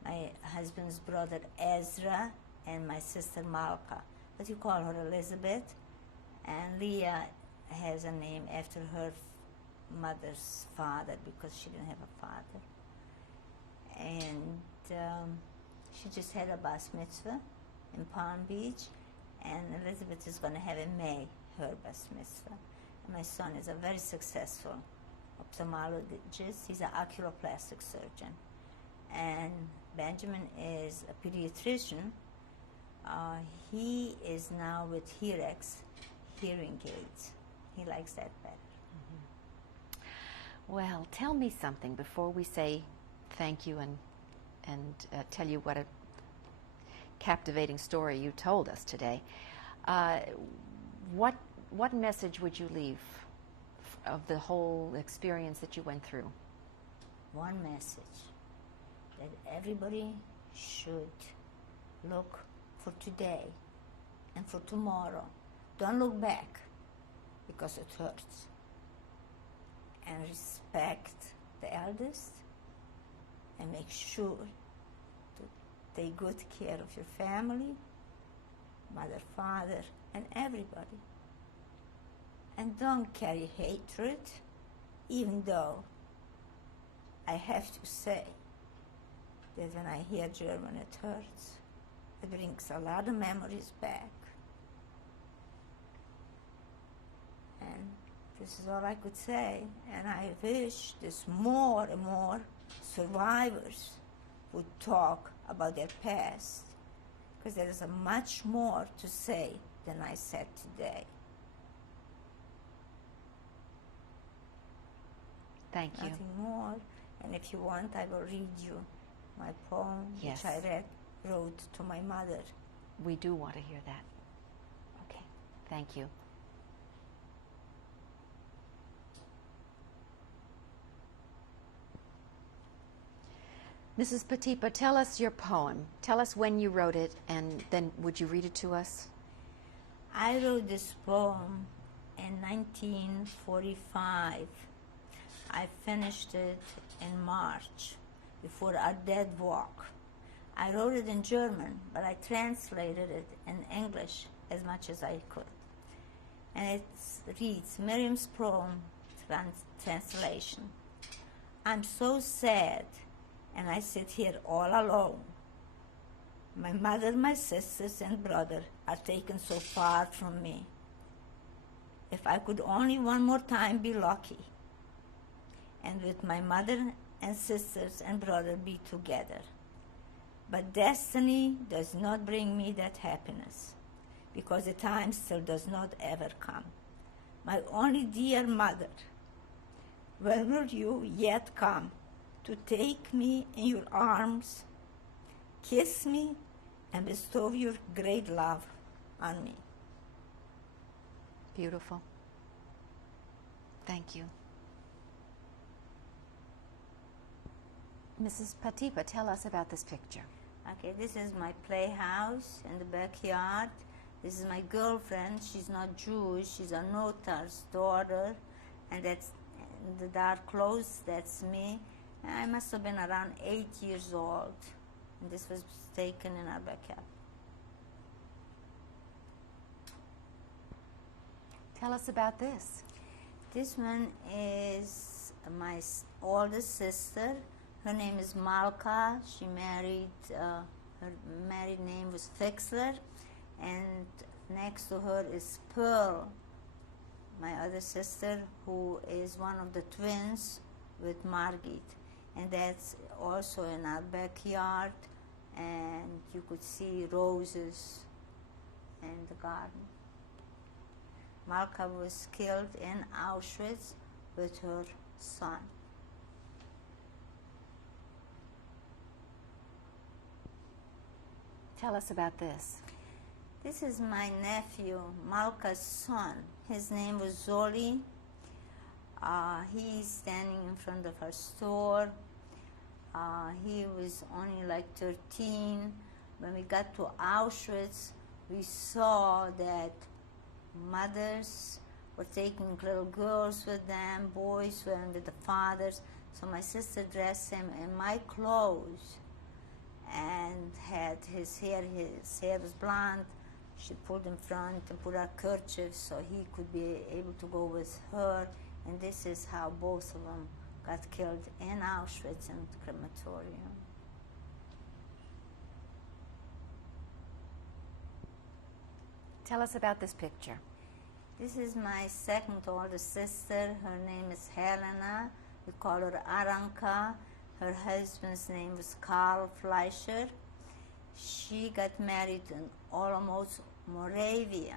my husband's brother Ezra and my sister Malka. But you call her Elizabeth. And Leah has a name after her mother's father because she didn't have a father. And she just had a bas mitzvah in Palm Beach, and Elizabeth is going to have in May her bas mitzvah. And my son is a very successful ophthalmologist. He's an oculoplastic surgeon. And Benjamin is a pediatrician. He is now with Herex, hearing aids. He likes that better. Well, tell me something before we say thank you and tell you what a captivating story you told us today. What message would you leave of the whole experience that you went through? One message, that everybody should look for today and for tomorrow. Don't look back, because it hurts. And respect the eldest, and make sure to take good care of your family, mother, father, and everybody. And don't carry hatred, even though I have to say that when I hear German, it hurts. It brings a lot of memories back. And this is all I could say. And I wish there's more and more survivors would talk about their past, because there is a much more to say than I said today. Thank you. Nothing more. And if you want, I will read you my poem, Yes. which I wrote to my mother. We do want to hear that. Okay. Thank you. Mrs. Patipa, tell us your poem. Tell us when you wrote it, and then would you read it to us? I wrote this poem in 1945. I finished it in March, before our dead walk. I wrote it in German, but I translated it in English as much as I could. And it reads, Miriam's poem translation. I'm so sad, and I sit here all alone. My mother, my sisters, and brother are taken so far from me. If I could only one more time be lucky, and with my mother and sisters and brother be together. But destiny does not bring me that happiness, because the time still does not ever come. My only dear mother, when will you yet come to take me in your arms, kiss me, and bestow your great love on me? Beautiful. Thank you. Mrs. Patipa, tell us about this picture. Okay, this is my playhouse in the backyard. This is my girlfriend. She's not Jewish. She's a notar's daughter. And that's the dark clothes. That's me. And I must have been around 8 years old. And this was taken in our backyard. Tell us about this. This one is my oldest sister. Her name is Malka. She married, her married name was Fixler. and next to her is Pearl, my other sister, who is one of the twins with Margit. And that's also in our backyard, and you could see roses in the garden. Malka was killed in Auschwitz with her son. Tell us about this. This is my nephew, Malka's son. His name was Zoli. He's standing in front of our store. He was only like 13. When we got to Auschwitz, we saw that mothers were taking little girls with them, boys were with the fathers. So my sister dressed him in my clothes and had his hair was blonde. She pulled in front and put a kerchief so he could be able to go with her. And this is how both of them got killed in Auschwitz and crematorium. Tell us about this picture. This is my second oldest sister. Her name is Helena. We call her Aranka. Her husband's name was Karl Fleischer. She got married in Olomouc, Moravia.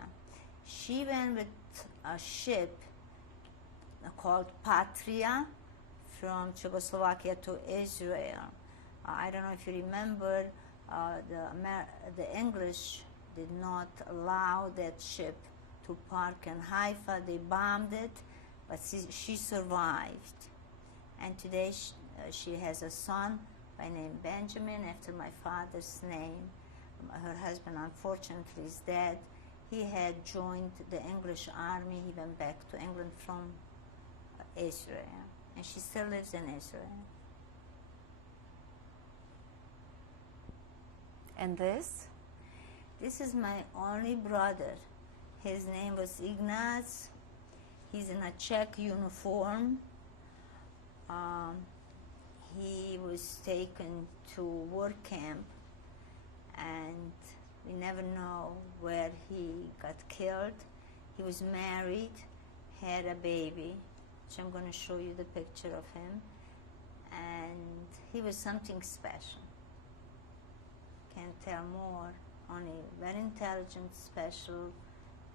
She went with a ship called Patria from Czechoslovakia to Israel. I don't know if you remember, the English did not allow that ship to park in Haifa. They bombed it, but she survived. And today she has a son by name Benjamin, after my father's name. Her husband, unfortunately, is dead. He had joined the English army. He went back to England from Israel, and she still lives in Israel. And this? This is my only brother. His name was Ignaz. He's in a Czech uniform. He was taken to work camp, and we never know where he got killed. He was married, had a baby, which I'm going to show you the picture of him, and he was something special. Can't tell more, only very intelligent, special,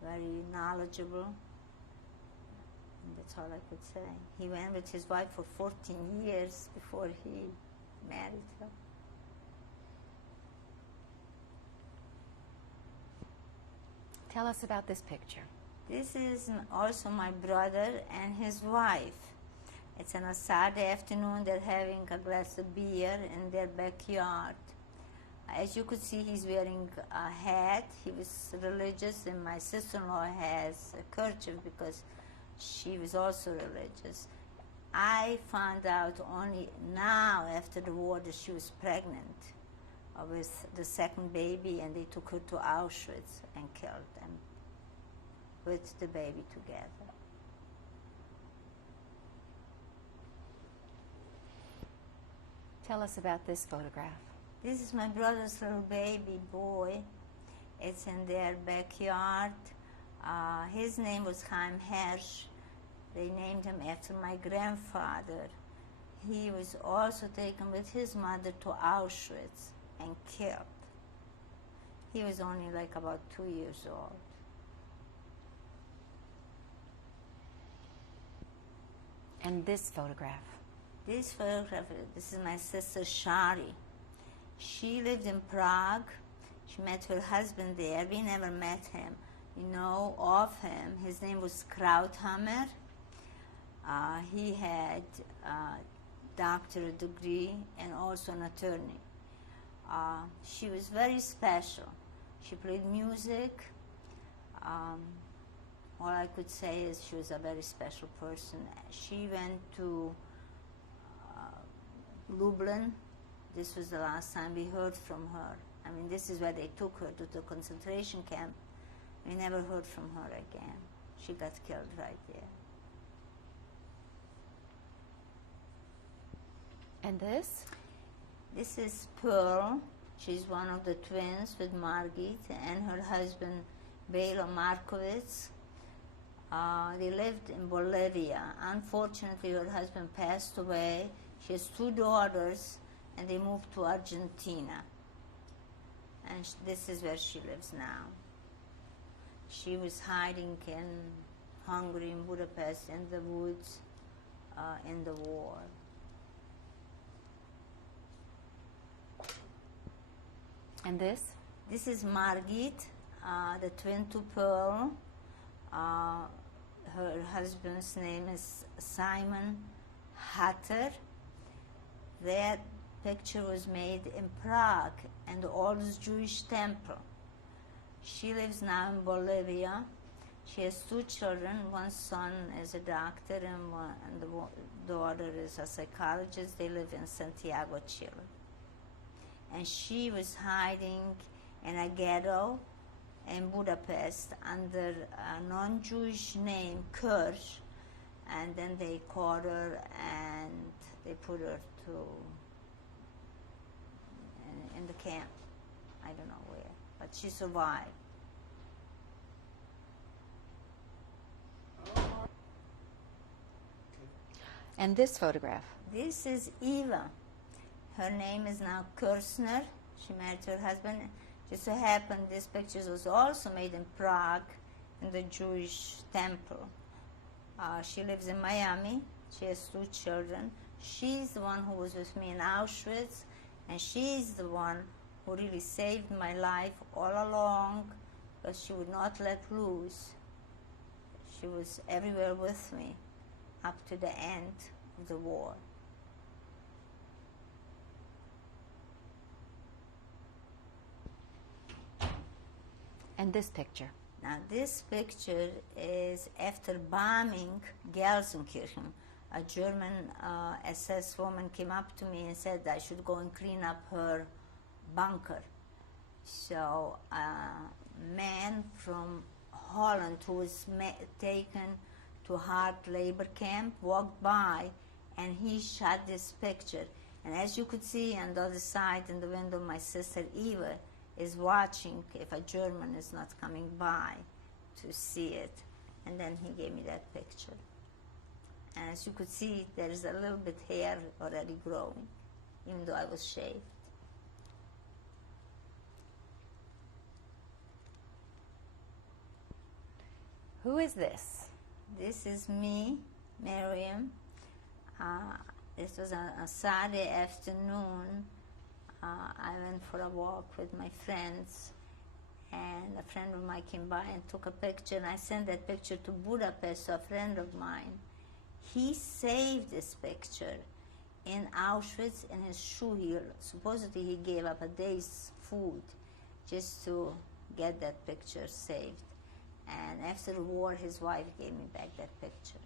very knowledgeable. And that's all I could say. He went with his wife for 14 years before he married her. Tell us about this picture. This is also my brother and his wife. It's on a Saturday afternoon. They're having a glass of beer in their backyard. As you could see, he's wearing a hat. He was religious, and my sister-in-law has a kerchief because she was also religious. I found out only now, after the war, that she was pregnant with the second baby, and they took her to Auschwitz and killed them with the baby together. Tell us about this photograph. This is my brother's little baby boy. It's in their backyard. His name was Chaim Hersh. They named him after my grandfather. He was also taken with his mother to Auschwitz and killed. He was only like about 2 years old. And this photograph. This photograph, this is my sister Shari. She lived in Prague. She met her husband there. We never met him. We know of him. His name was Krauthammer. He had a doctorate degree and also an attorney. She was very special. She played music. All I could say is she was a very special person. She went to Lublin. This was the last time we heard from her. I mean, this is where they took her to the concentration camp. We never heard from her again. She got killed right there. And this? This is Pearl. She's one of the twins with Margit and her husband, Bela Markovitz. They lived in Bolivia. Unfortunately, her husband passed away. She has 2 daughters, and they moved to Argentina. And this is where she lives now. She was hiding in Hungary, in Budapest, in the woods, in the war. And this? This is Margit, the twin to Pearl. Her husband's name is Simon Hatter. That picture was made in Prague, in the oldest Jewish temple. She lives now in Bolivia. She has 2 children. One son is a doctor and the daughter is a psychologist. They live in Santiago, Chile. And she was hiding in a ghetto in Budapest under a non-Jewish name, Kirsch, and then they caught her and they put her in the camp. I don't know where, but she survived. And this photograph? This is Eva. Her name is now Kirchner. She married her husband. Just so happened this picture was also made in Prague in the Jewish temple. She lives in Miami. She has 2 children. She's the one who was with me in Auschwitz, and she's the one who really saved my life all along, because she would not let loose. She was everywhere with me up to the end of the war. And this picture? Now this picture is after bombing Gelsenkirchen. A German SS woman came up to me and said I should go and clean up her bunker. So a man from Holland who was taken to hard labor camp walked by and he shot this picture. And as you could see on the other side in the window, my sister Eva is watching if a German is not coming by to see it. And then he gave me that picture. And as you could see, there is a little bit hair already growing, even though I was shaved. Who is this? This is me, Miriam. This was a Saturday afternoon. I went for a walk with my friends, and a friend of mine came by and took a picture, and I sent that picture to Budapest to a friend of mine. He saved this picture in Auschwitz in his shoe heel. Supposedly he gave up a day's food just to get that picture saved. And after the war, his wife gave me back that picture.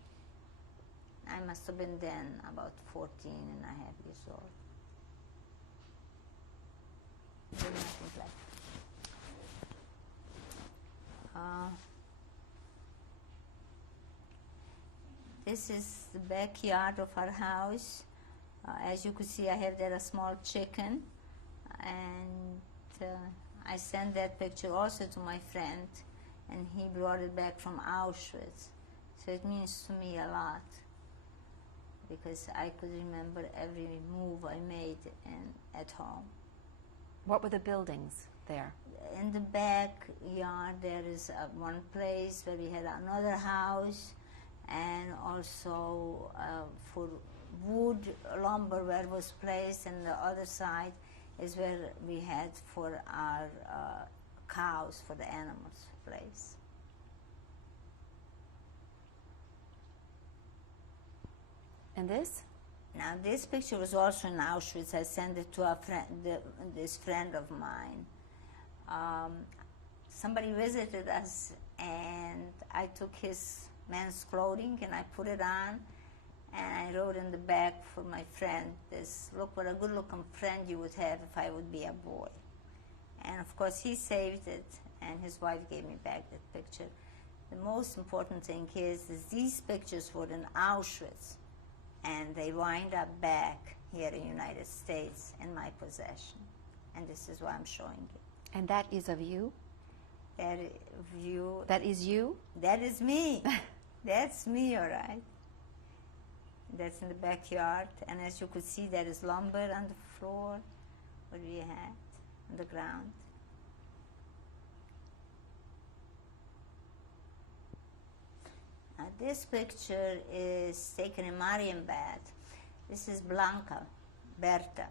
I must have been then about 14 and a half years old. This is the backyard of our house. As you could see, I have there a small chicken, and I sent that picture also to my friend, and he brought it back from Auschwitz. So it means to me a lot, because I could remember every move I made at home. What were the buildings there? In the backyard, there is one place where we had another house, and also for wood lumber where it was placed, and the other side is where we had for our cows, for the animals place. And this? Now this picture was also in Auschwitz. I sent it to a friend, this friend of mine. Somebody visited us, and I took his men's clothing and I put it on, and I wrote in the back for my friend this, "Look what a good-looking friend you would have if I would be a boy." And of course he saved it, and his wife gave me back that picture. The most important thing is these pictures were in Auschwitz, and they wind up back here in the United States in my possession. and this is why I'm showing it. And that is of you? That view. That is you? That is me. That's me, all right. That's in the backyard, and as you could see, there is lumber on the floor, what we had on the ground. Now, this picture is taken in Miriam Bad. This is Blanca, Berta.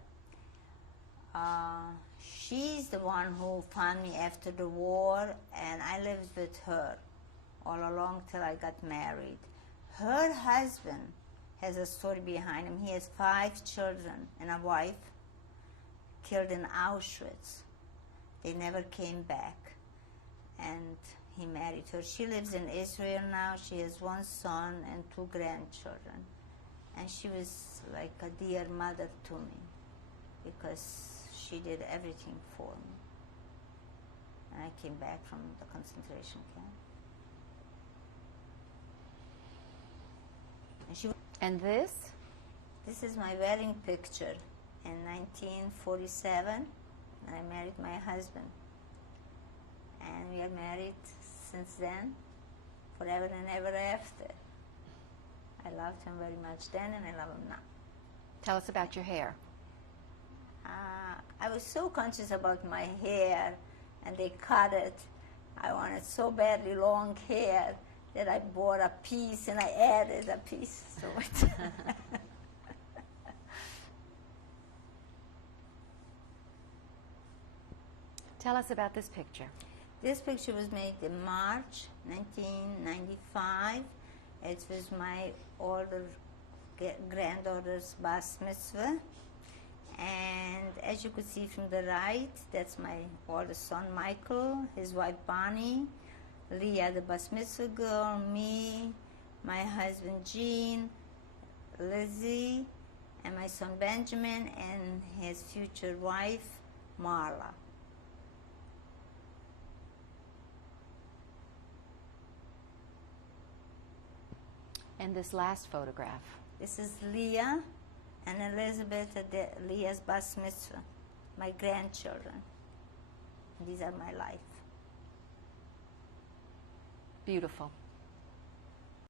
She's the one who found me after the war, and I lived with her all along till I got married. Her husband has a story behind him. He has 5 children and a wife killed in Auschwitz. They never came back, and he married her. She lives in Israel now. She has 1 son and 2 grandchildren, and she was like a dear mother to me because she did everything for me. And I came back from the concentration camp. And this? This is my wedding picture in 1947, and I married my husband. And we are married since then, forever and ever after. I loved him very much then, and I love him now. Tell us about your hair. I was so conscious about my hair, and they cut it. I wanted so badly long hair that I bought a piece, and I added a piece to it. Tell us about this picture. This picture was made in March 1995. It was my older granddaughter's bas mitzvah. And as you could see from the right, that's my oldest son, Michael, his wife, Bonnie, Leah, the bas mitzvah girl, me, my husband, Gene, Lizzie, and my son, Benjamin, and his future wife, Marla. And this last photograph. This is Leah and Elizabeth at Leah's bas mitzvah, my grandchildren. These are my life. Beautiful.